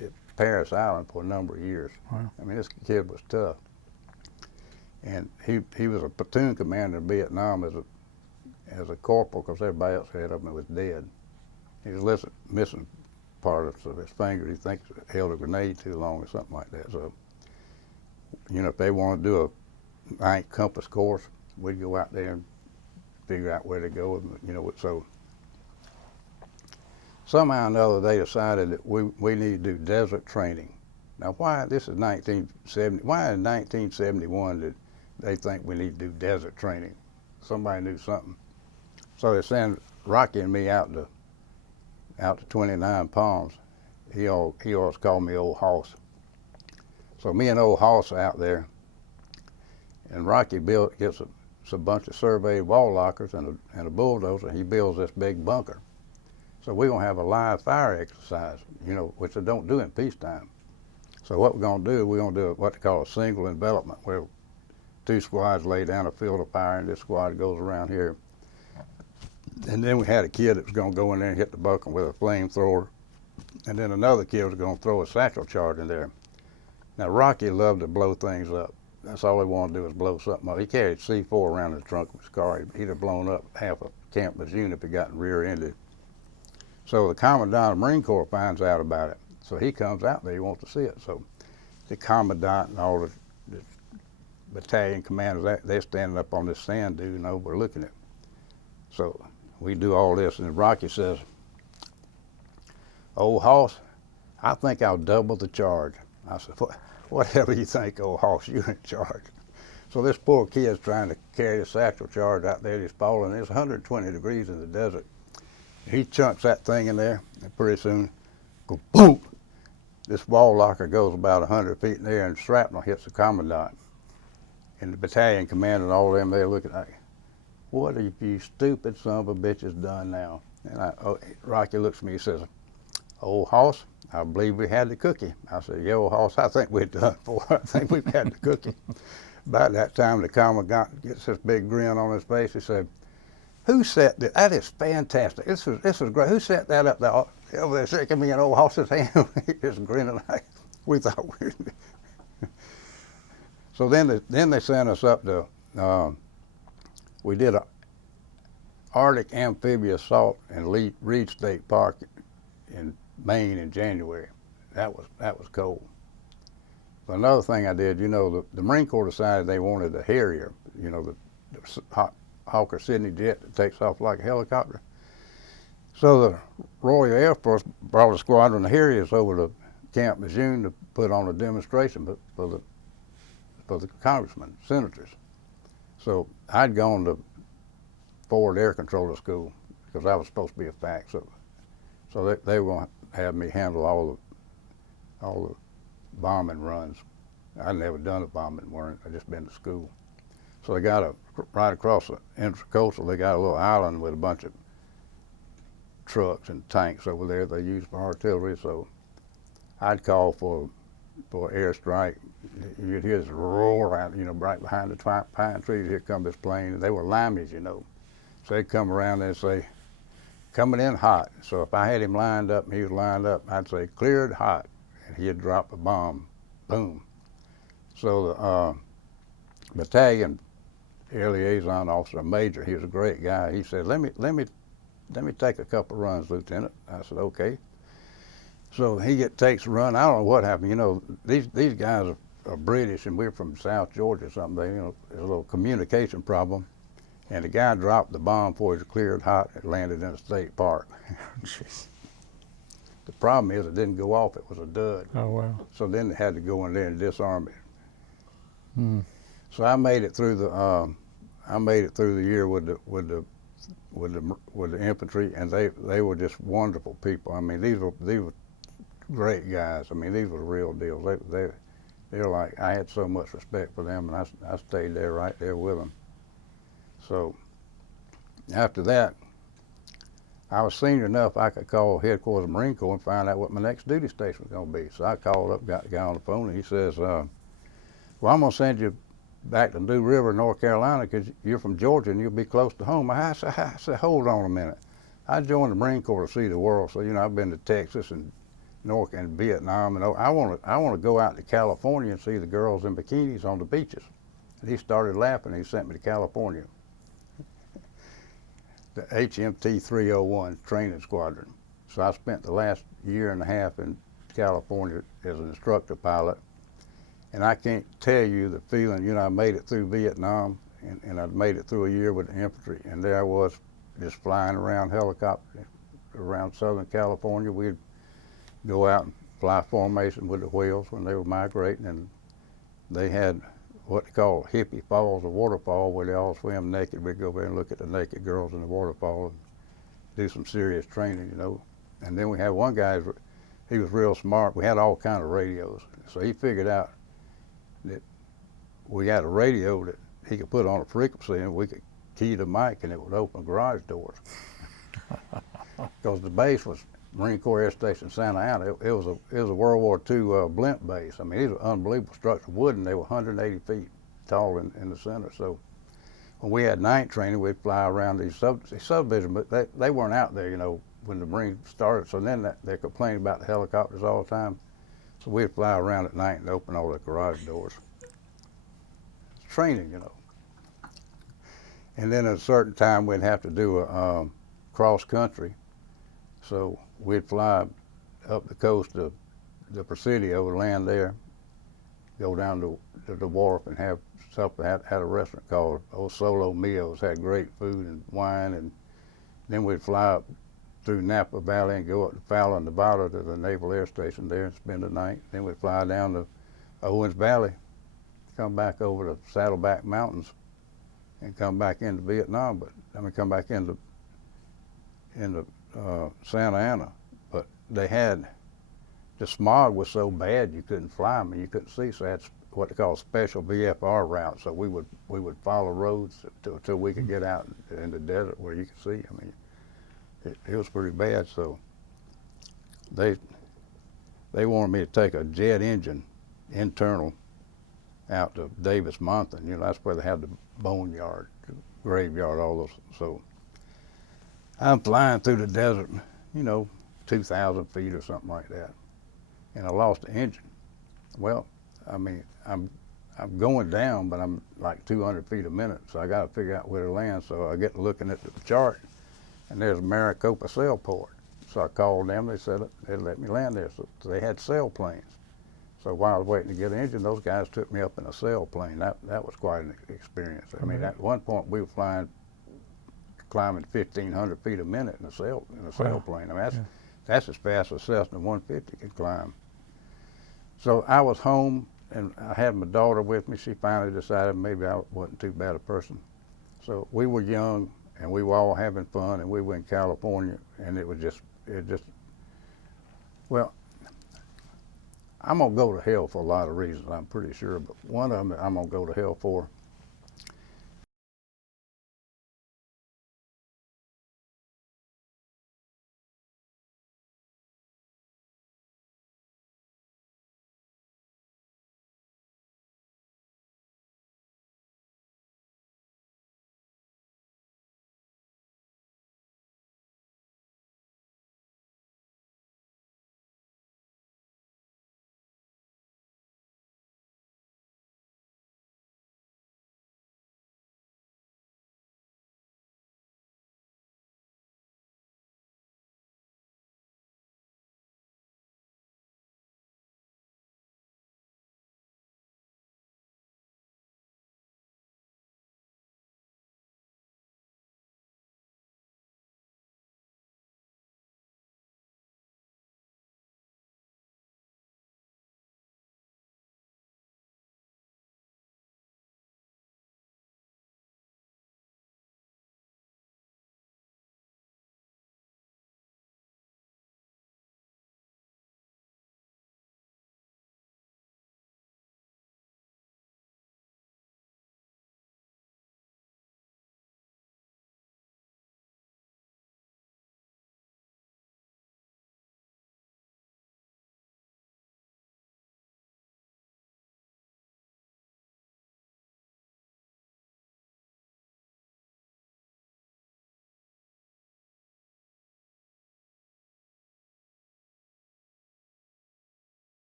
at Parris Island for a number of years. Wow. I mean, this kid was tough. And he was a platoon commander in Vietnam as a corporal because everybody else had him and was dead. He was missing part of his finger. He thinks he held a grenade too long or something like that. So, you know, if they want to do a night compass course, we'd go out there and figure out where to go. You know, so somehow or another they decided that we need to do desert training. Now, this is 1970. Why in 1971 did they think we need to do desert training? Somebody knew something. So they sent Rocky and me out to 29 Palms. He always called me Old Hoss. So me and Old Hoss are out there, and Rocky gets a bunch of surveyed wall lockers and a bulldozer, and he builds this big bunker. So we're gonna have a live fire exercise, you know, which they don't do in peacetime. So what we're gonna do, what they call a single envelopment, where 2 squads lay down a field of fire, and this squad goes around here. And then we had a kid that was gonna go in there and hit the bunker with a flamethrower, and then another kid was gonna throw a satchel charge in there. Now Rocky loved to blow things up. That's all he wanted to do was blow something up. He carried C4 around in the trunk of his car. He'd have blown up half of Camp Lejeune if he gotten rear-ended. So the Commandant of the Marine Corps finds out about it. So he comes out there, he wants to see it. So the Commandant and all the battalion commanders, they're standing up on this sand dune overlooking it. So we do all this, and Rocky says, "Old Hoss, I think I'll double the charge." I said, "Whatever you think, Old Hoss, you're in charge." So this poor kid's trying to carry a satchel charge out there. He's falling. It's 120 degrees in the desert. He chunks that thing in there, and pretty soon, go boom. This wall locker goes about 100 feet in the air, and shrapnel hits the Commandant. And the battalion commander and all of them, they're looking like, "What have you stupid son of a bitches done now?" And Rocky looks at me, he says, "Old Hoss, I believe we had the cookie. I said, yo, Hoss, I think we're done for. I think we've had the cookie. About that time, the commandant gets this big grin on his face. He said, who set that? That is fantastic. This was great. Who set that up there? Over there shaking me in old Hoss's hand. He just grinning like we thought we were. So then they sent us up to, we did a Arctic amphibious assault in Reed State Park in Maine in January. That was cold. But another thing I did, you know, the Marine Corps decided they wanted a Harrier, you know, the Hawker Sidney jet that takes off like a helicopter. So the Royal Air Force brought a squadron of Harriers over to Camp Lejeune to put on a demonstration for the congressmen, senators. So I'd gone to Forward Air Controller School because I was supposed to be a FAC. So they were going to have me handle all the bombing runs. I'd never done a bombing run. I'd just been to school. So they got right across the intercoastal, they got a little island with a bunch of trucks and tanks over there they used for artillery. So I'd call for airstrike. You'd hear this roar out, you know, right behind the pine trees. Here come this plane. They were limeys, you know. So they'd come around there and say, coming in hot. So if I had him lined up and he was lined up, I'd say, cleared hot. And he'd drop a bomb, boom. So the battalion air liaison officer, major, he was a great guy. He said, let me take a couple runs, Lieutenant. I said, okay. So he takes a run. I don't know what happened. You know, these guys are British and we're from South Georgia or something. There's a little communication problem. And the guy dropped the bomb before it was cleared hot. It landed in a state park. The problem is it didn't go off. It was a dud. Oh, wow. So then they had to go in there and disarm it. Hmm. So I made it through the year with the infantry, and they were just wonderful people. I mean, these were great guys. I mean, these were the real deals. They were like, I had so much respect for them, and I stayed there right there with them. So after that, I was senior enough I could call headquarters of the Marine Corps and find out what my next duty station was going to be. So I called up, got the guy on the phone, and he says, well, I'm going to send you back to New River, North Carolina, because you're from Georgia and you'll be close to home. I said, hold on a minute. I joined the Marine Corps to see the world, so, you know, I've been to Texas and North and Vietnam, and I want to go out to California and see the girls in bikinis on the beaches. And he started laughing. He sent me to California. The HMT 301 training squadron. So I spent the last year and a half in California as an instructor pilot. And I can't tell you the feeling, you know, I made it through Vietnam and I'd made it through a year with the infantry. And there I was just flying around helicopter around Southern California. We'd go out and fly formation with the whales when they were migrating. And they had what they call hippie falls, a waterfall where they all swim naked. We'd go there and look at the naked girls in the waterfall and do some serious training, you know. And then we had one guy, he was real smart. We had all kind of radios. So he figured out that we had a radio that he could put on a frequency and we could key the mic and it would open garage doors. Because the base was Marine Corps Air Station Santa Ana. It was a World War II blimp base. I mean, these were unbelievable structures, wooden. They were 180 feet tall in the center. So when we had night training, we'd fly around these subdivisions, but they weren't out there, you know, when the Marines started. So then they complained about the helicopters all the time. So we'd fly around at night and open all the garage doors. It's training, you know. And then at a certain time, we'd have to do a cross country. So we'd fly up the coast of the Presidio, land there, go down to the wharf and have supper. Had a restaurant called Old Solo Meals, had great food and wine. And then we'd fly up through Napa Valley and go up to Fallon, Nevada to the Naval Air Station there and spend the night. Then we'd fly down to Owens Valley, come back over the Saddleback Mountains and come back into Vietnam, come back into Santa Ana. But they had, the smog was so bad you couldn't fly them and you couldn't see, so that's what they call special VFR routes. So we would follow roads till we could get out in the desert where you could see. I mean, it was pretty bad. So they wanted me to take a jet engine internal out to Davis Monthan. You know, that's where they had the boneyard, the graveyard, all those. So I'm flying through the desert, you know, 2,000 feet or something like that, and I lost the engine. Well, I mean, I'm going down, but I'm like 200 feet a minute, so I got to figure out where to land. So I get looking at the chart, and there's Maricopa Sailport. So I called them. They said they'd let me land there. So they had sailplanes. So while I was waiting to get an engine, those guys took me up in a sailplane. That was quite an experience. I mean, at one point we were climbing 1,500 feet a minute in a sailplane. I mean, that's as fast as Cessna 150 can climb. So I was home, and I had my daughter with me. She finally decided maybe I wasn't too bad a person. So we were young, and we were all having fun, and we were in California, and it just, well, I'm gonna go to hell for a lot of reasons, I'm pretty sure, but one of them I'm gonna go to hell for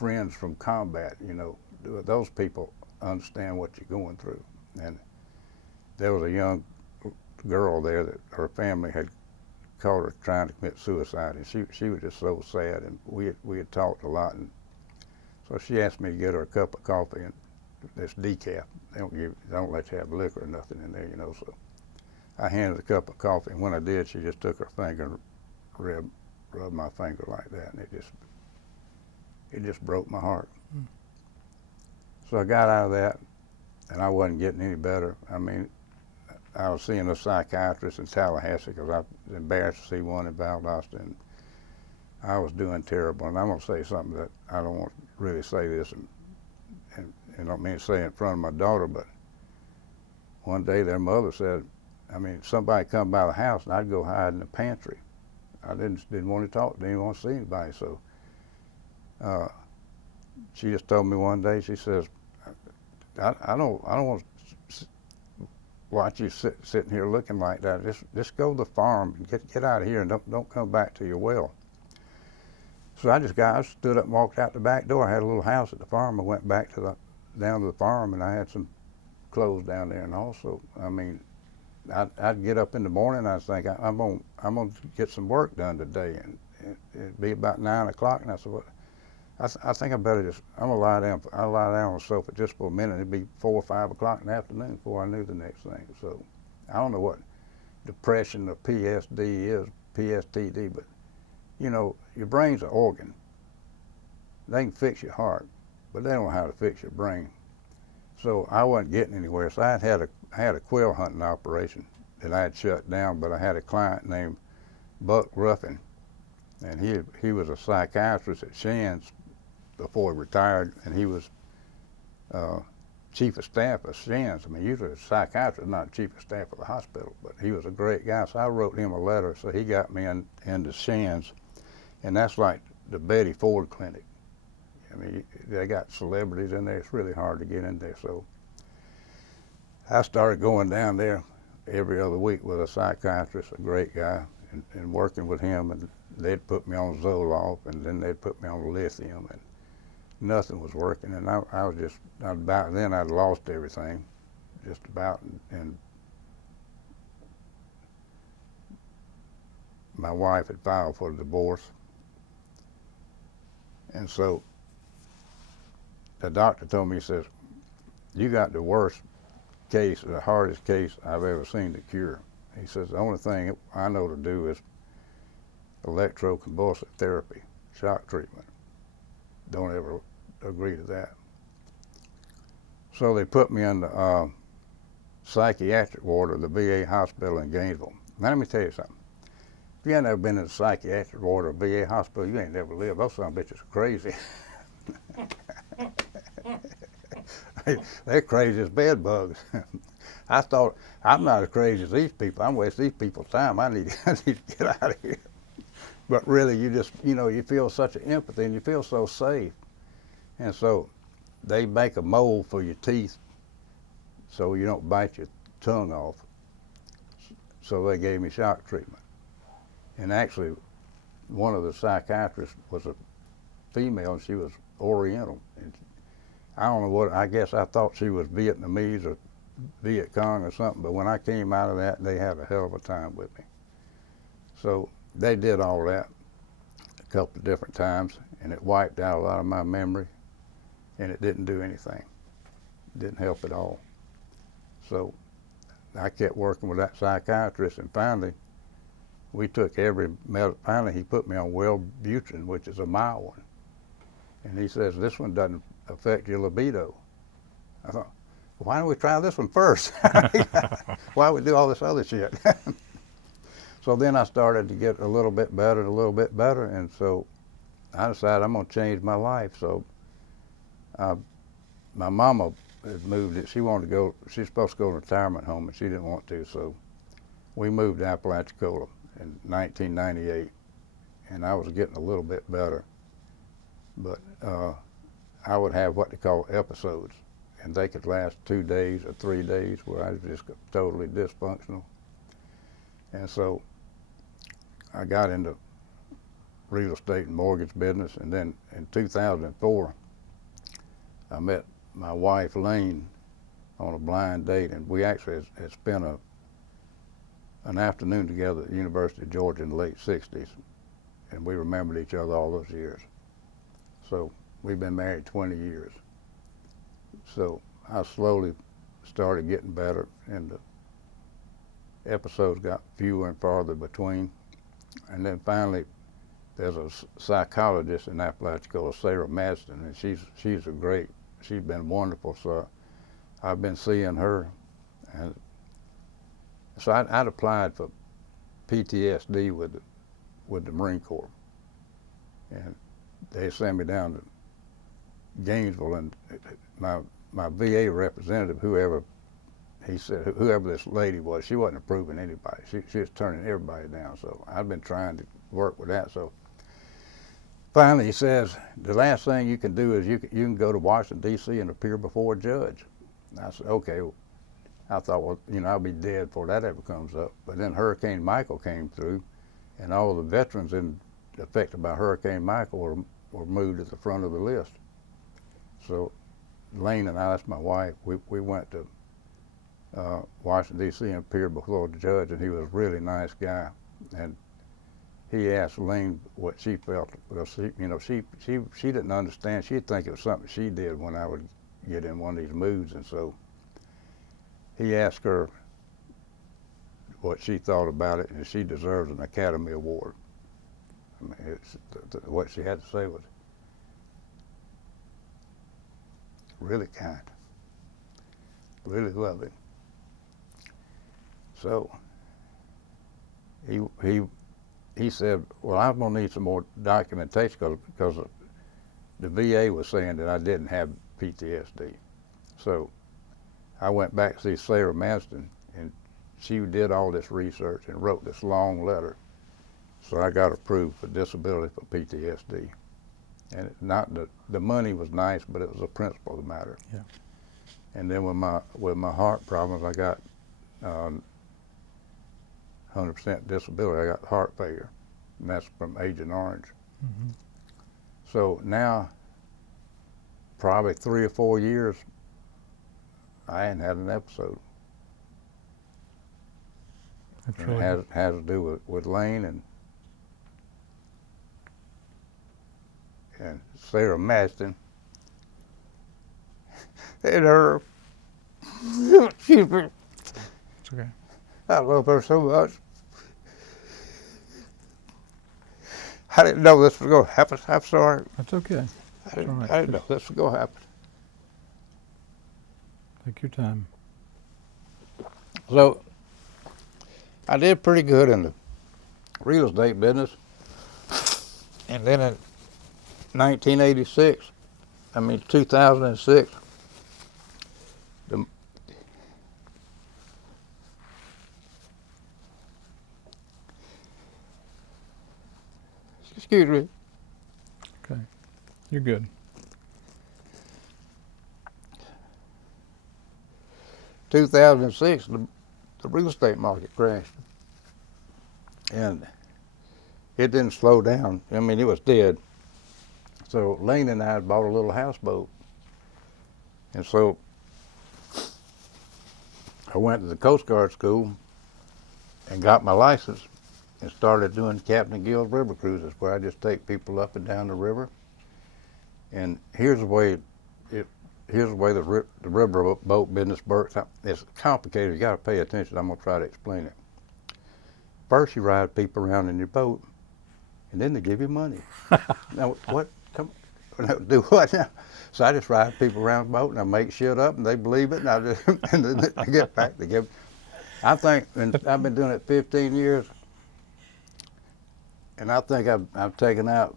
friends from combat, those people understand what you're going through. And there was a young girl there that her family had caught her trying to commit suicide, and she was just so sad, and we had talked a lot, and so she asked me to get her a cup of coffee and this decaf. They don't let you have liquor or nothing in there, so I handed her a cup of coffee, and when I did, she just took her finger and rubbed my finger like that, and it just broke my heart. So I got out of that, and I wasn't getting any better. I mean, I was seeing a psychiatrist in Tallahassee because I was embarrassed to see one in Valdosta, and I was doing terrible. And I'm going to say something that I don't want to really say this, and I don't mean to say it in front of my daughter, but one day their mother said, somebody come by the house, and I'd go hide in the pantry. I didn't want to talk, didn't want to see anybody. So she just told me one day, she says, I don't want to watch you sitting here looking like that. Just go to the farm and get out of here, and don't come back to your well. So I stood up and walked out the back door. I had a little house at the farm. I went back down to the farm, and I had some clothes down there. And also, I'd get up in the morning, and I'd think, I'm gonna get some work done today, and it'd be about 9 o'clock, and I said, well, I think I better I'm gonna lie down. I'll lie down on the sofa just for a minute. It'd be 4 or 5 o'clock in the afternoon before I knew the next thing. So I don't know what depression or PTSD, but your brain's an organ. They can fix your heart, but they don't know how to fix your brain. So I wasn't getting anywhere. So I had a quail hunting operation that I had shut down, but I had a client named Buck Ruffin, and he was a psychiatrist at Shands before he retired, and he was chief of staff of Shands. Usually a psychiatrist is not chief of staff of the hospital, but he was a great guy. So I wrote him a letter, so he got me into Shands, and that's like the Betty Ford Clinic. They got celebrities in there. It's really hard to get in there. So I started going down there every other week with a psychiatrist, a great guy, and working with him, and they'd put me on Zoloft, and then they'd put me on lithium, and nothing was working. And about then I'd lost everything, just about, and my wife had filed for a divorce. And so the doctor told me, he says, you got the worst case, the hardest case I've ever seen to cure. He says, the only thing I know to do is electroconvulsive therapy, shock treatment. Don't ever agree to that. So they put me in the psychiatric ward of the VA hospital in Gainesville. Now let me tell you something. If you ain't never been in the psychiatric ward of a VA hospital, you ain't never lived. Those son of bitches are crazy. They're crazy as bed bugs. I thought, I'm not as crazy as these people. I'm wasting these people's time. I need to get out of here. But really, you just, you feel such an empathy, and you feel so safe. And so they make a mold for your teeth so you don't bite your tongue off. So they gave me shock treatment. And actually, one of the psychiatrists was a female, and she was Oriental. And I don't know what, I guess I thought she was Vietnamese or Viet Cong or something, but when I came out of that, they had a hell of a time with me. So they did all that a couple of different times, and it wiped out a lot of my memory, and it didn't do anything. It didn't help at all. So I kept working with that psychiatrist, and finally, we took finally he put me on Wellbutrin, which is a mild one. And he says, this one doesn't affect your libido. I thought, well, why don't we try this one first? Why do we do all this other shit? So then I started to get a little bit better, and so I decided I'm gonna change my life. So my mama had moved it. She wanted to go, she's supposed to go to a retirement home, and she didn't want to, so we moved to Apalachicola in 1998, and I was getting a little bit better. But I would have what they call episodes, and they could last 2 days or 3 days where I was just totally dysfunctional. And so I got into real estate and mortgage business. And then in 2004, I met my wife, Lane, on a blind date, and we actually had spent an afternoon together at the University of Georgia in the late 60s, and we remembered each other all those years. So we've been married 20 years. So I slowly started getting better, and the episodes got fewer and farther between. And then finally, there's a psychologist in Apalachicola, Sarah Madsen, and she's been wonderful. So I've been seeing her, and so I'd applied for PTSD with the Marine Corps, and they sent me down to Gainesville, and my VA representative, whoever this lady was, she wasn't approving anybody. She was turning everybody down. So I've been trying to work with that. So finally, he says the last thing you can do is you can go to Washington D.C. and appear before a judge. And I said, okay. I thought, well, I'll be dead before that ever comes up. But then Hurricane Michael came through, and all the veterans affected by Hurricane Michael were moved to the front of the list. So Lane and I, that's my wife, we went to Washington, D.C. and appeared before the judge, and he was a really nice guy. And he asked Lane what she felt, because she didn't understand. She'd think it was something she did when I would get in one of these moods, and so he asked her what she thought about it, and she deserves an Academy Award. I mean, what she had to say was really kind, really loving. So he said, well, I'm going to need some more documentation because the VA was saying that I didn't have PTSD. So I went back to see Sarah Madsen, and she did all this research and wrote this long letter. So I got approved for disability for PTSD. And the money was nice, but it was the principle of the matter. Yeah. And then with my heart problems, I got 100% disability. I got heart failure, and that's from Agent Orange. Mm-hmm. So now, probably 3 or 4 years, I hadn't had an episode. That's And really it has to do with Lane and Sarah Madsen and her. it's okay. I love her so much. I didn't know this was going to happen. I'm sorry. That's okay. I didn't, all right. I didn't know this was going to happen. Take your time. So I did pretty good in the real estate business. And then in 2006, excuse me, Okay. You're good. 2006, the real estate market crashed. And it didn't slow down. I mean, it was dead. So Lane and I had bought a little houseboat. And so I went to the Coast Guard school and got my license and started doing Captain Gill's river cruises, where I just take people up and down the river. And here's the way the river boat business works. It's complicated. You got to pay attention. I'm gonna try to explain it. First, you ride people around in your boat, and then they give you money. Now, what? Come, do what now? So I just ride people around the boat, and I make shit up, and they believe it, and I just and then I get back. They give. I think, and I've been doing it 15 years, and I think I've taken out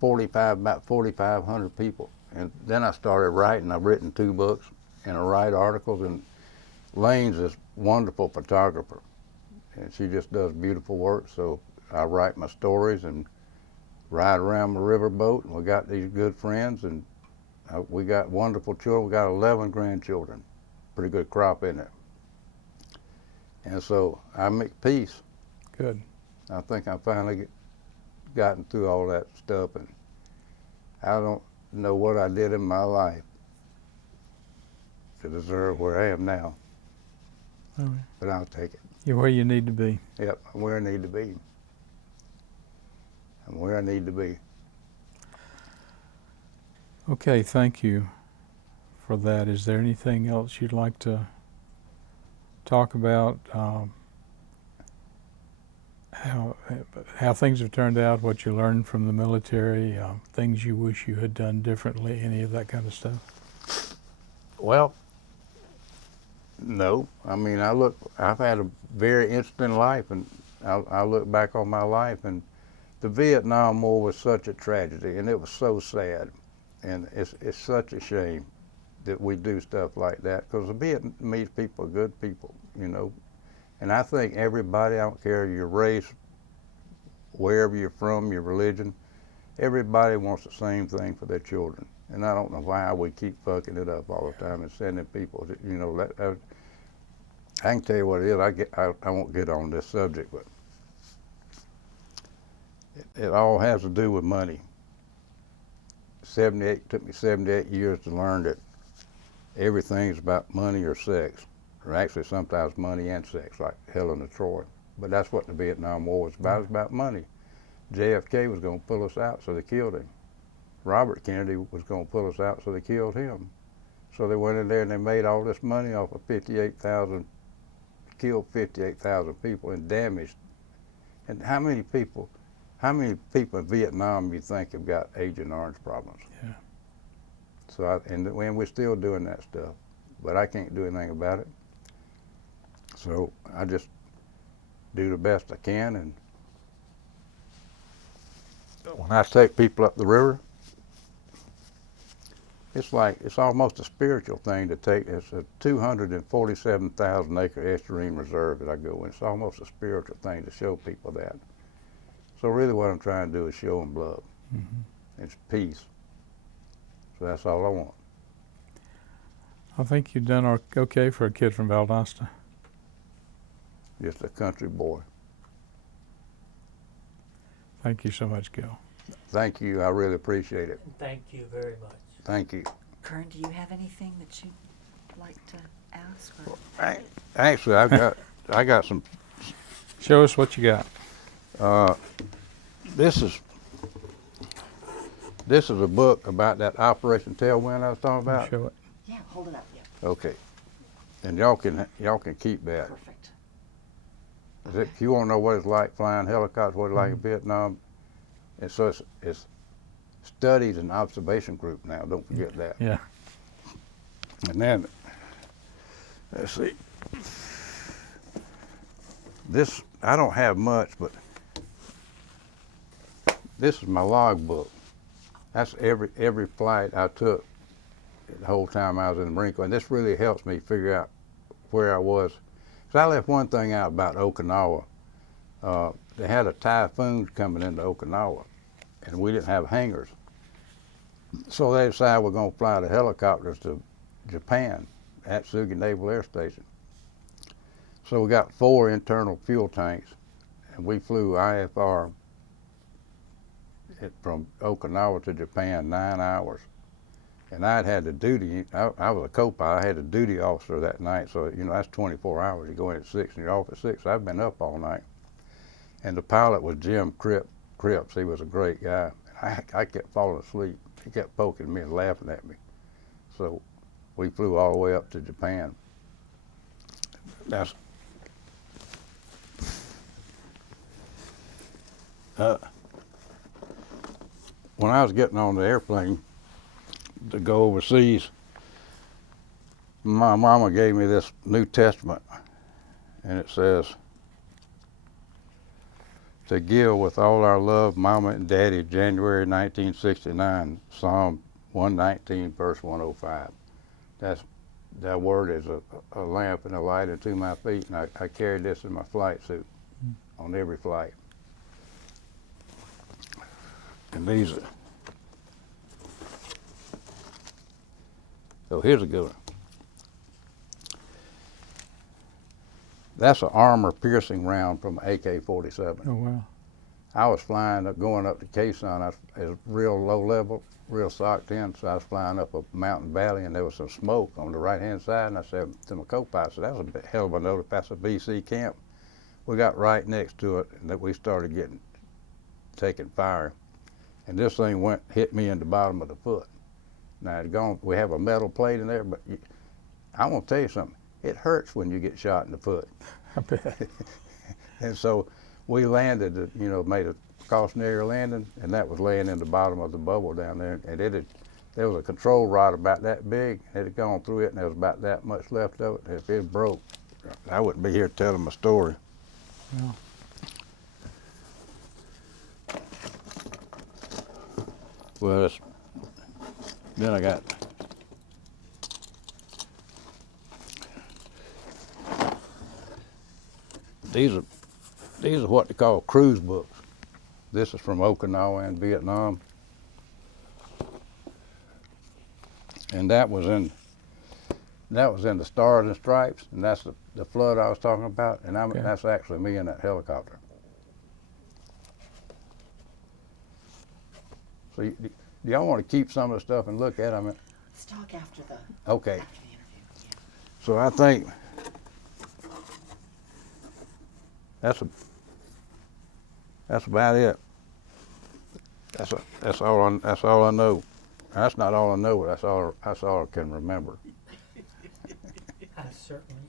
about 4,500 people. And then I started writing. I've written 2 books, and I write articles. And Lane's this wonderful photographer, and she just does beautiful work. So I write my stories and ride around the riverboat. And we got these good friends, and we got wonderful children. We got 11 grandchildren. Pretty good crop, isn't it? And so I make peace. Good. I think I finally gotten through all that stuff, and I don't know what I did in my life to deserve where I am now, Oh, but I'll take it. you're where you need to be. Yep, I'm where I need to be. I'm where I need to be. Okay, thank you for that. Is there anything else you'd like to talk about? How things have turned out, what you learned from the military, things you wish you had done differently, any of that kind of stuff? Well, no. I mean, I've had a very interesting life, and I look back on my life, and the Vietnam War was such a tragedy, and it was so sad, and it's such a shame that we do stuff like that, because the Vietnamese people are good people, you know. And I think everybody, I don't care your race, wherever you're from, your religion, everybody wants the same thing for their children. And I don't know why we keep fucking it up all the time and sending people, you know, I can tell you what it is. I won't get on this subject, but it all has to do with money. 78, took me 78 years to learn that everything's about money or sex, or actually sometimes money and sex, like Helen of Troy. But that's what the Vietnam War was about. It was about money. JFK was going to pull us out, so they killed him. Robert Kennedy was going to pull us out, so they killed him. So they went in there and they made all this money off of 58,000, killed 58,000 people and damaged. And how many people in Vietnam you think have got Agent Orange problems? Yeah. So and we're still doing that stuff, but I can't do anything about it. So I just do the best I can, and when I take people up the river, it's almost a spiritual thing to take. It's a 247,000 acre estuarine reserve that I go in. It's almost a spiritual thing to show people that. So really what I'm trying to do is show them love. Mm-hmm. It's peace. So that's all I want. I think you've done okay for a kid from Valdosta. Just a country boy. Thank you so much, Gil. Thank you. I really appreciate it. Thank you very much. Thank you. Kern, do you have anything that you'd like to ask? Or? Actually, I got some. Show us what you got. This is a book about that Operation Tailwind I was talking about. Show it. Yeah, hold it up. Yeah, Okay, and y'all can keep that. perfect. If you want to know what it's like flying helicopters, what it's like in Vietnam, and so it's studies and observation group now. Don't forget that. Yeah. And then let's see. This I don't have much, but this is my log book. That's every flight I took the whole time I was in the Marine Corps, and this really helps me figure out where I was. So I left one thing out about Okinawa. They had a typhoon coming into Okinawa, and we didn't have hangars. So they decided we're going to fly the helicopters to Japan at Sugi Naval Air Station. So we got 4 internal fuel tanks, and we flew IFR from Okinawa to Japan 9 hours. And I'd had the duty, I was a co-pilot, I had a duty officer that night, so you know that's 24 hours. You go in at 6 and you're off at 6. So I've been up all night. And the pilot was Jim Cripps. He was a great guy. I kept falling asleep. He kept poking me and laughing at me. So we flew all the way up to Japan. That's when I was getting on the airplane to go overseas, my mama gave me this New Testament, and it says, "To Gil with all our love, Mama and Daddy, January 1969, Psalm 119, verse 105. That word is a lamp and a light unto my feet, and I carried this in my flight suit on every flight. And these are, so here's a good one. That's an armor-piercing round from AK-47. Oh, wow. I was flying up, going up to Quezon. It was real low level, real socked in. So I was flying up a mountain valley, and there was some smoke on the right-hand side. And I said to my co-pilot, "That was a hell of a note. That's a BC camp." We got right next to it, and then we started taking fire. And this thing hit me in the bottom of the foot. Now we have a metal plate in there, but I want to tell you something. It hurts when you get shot in the foot. I bet. And so we landed, made a cautionary landing, and that was laying in the bottom of the bubble down there. And there was a control rod about that big. It had gone through it, and there was about that much left of it. If it broke, I wouldn't be here telling my story. Yeah. Well, then I got these are what they call cruise books. This is from Okinawa and Vietnam, and that was in the Stars and Stripes, and that's the flood I was talking about, and Okay. that's actually me in that helicopter. So do y'all want to keep some of the stuff and look at it? Let's talk after the Okay. after the interview. Yeah. So I think that's about it. That's all I know. That's not all I know, but that's all I can remember. I certainly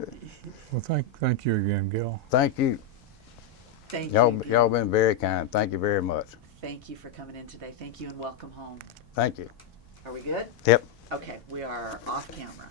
understand. Well, thank you again, Gil. Thank you. Thank Y'all you. been very kind. Thank you very much. Thank you for coming in today. Thank you and welcome home. Thank you. Are we good? Yep. Okay, we are off camera.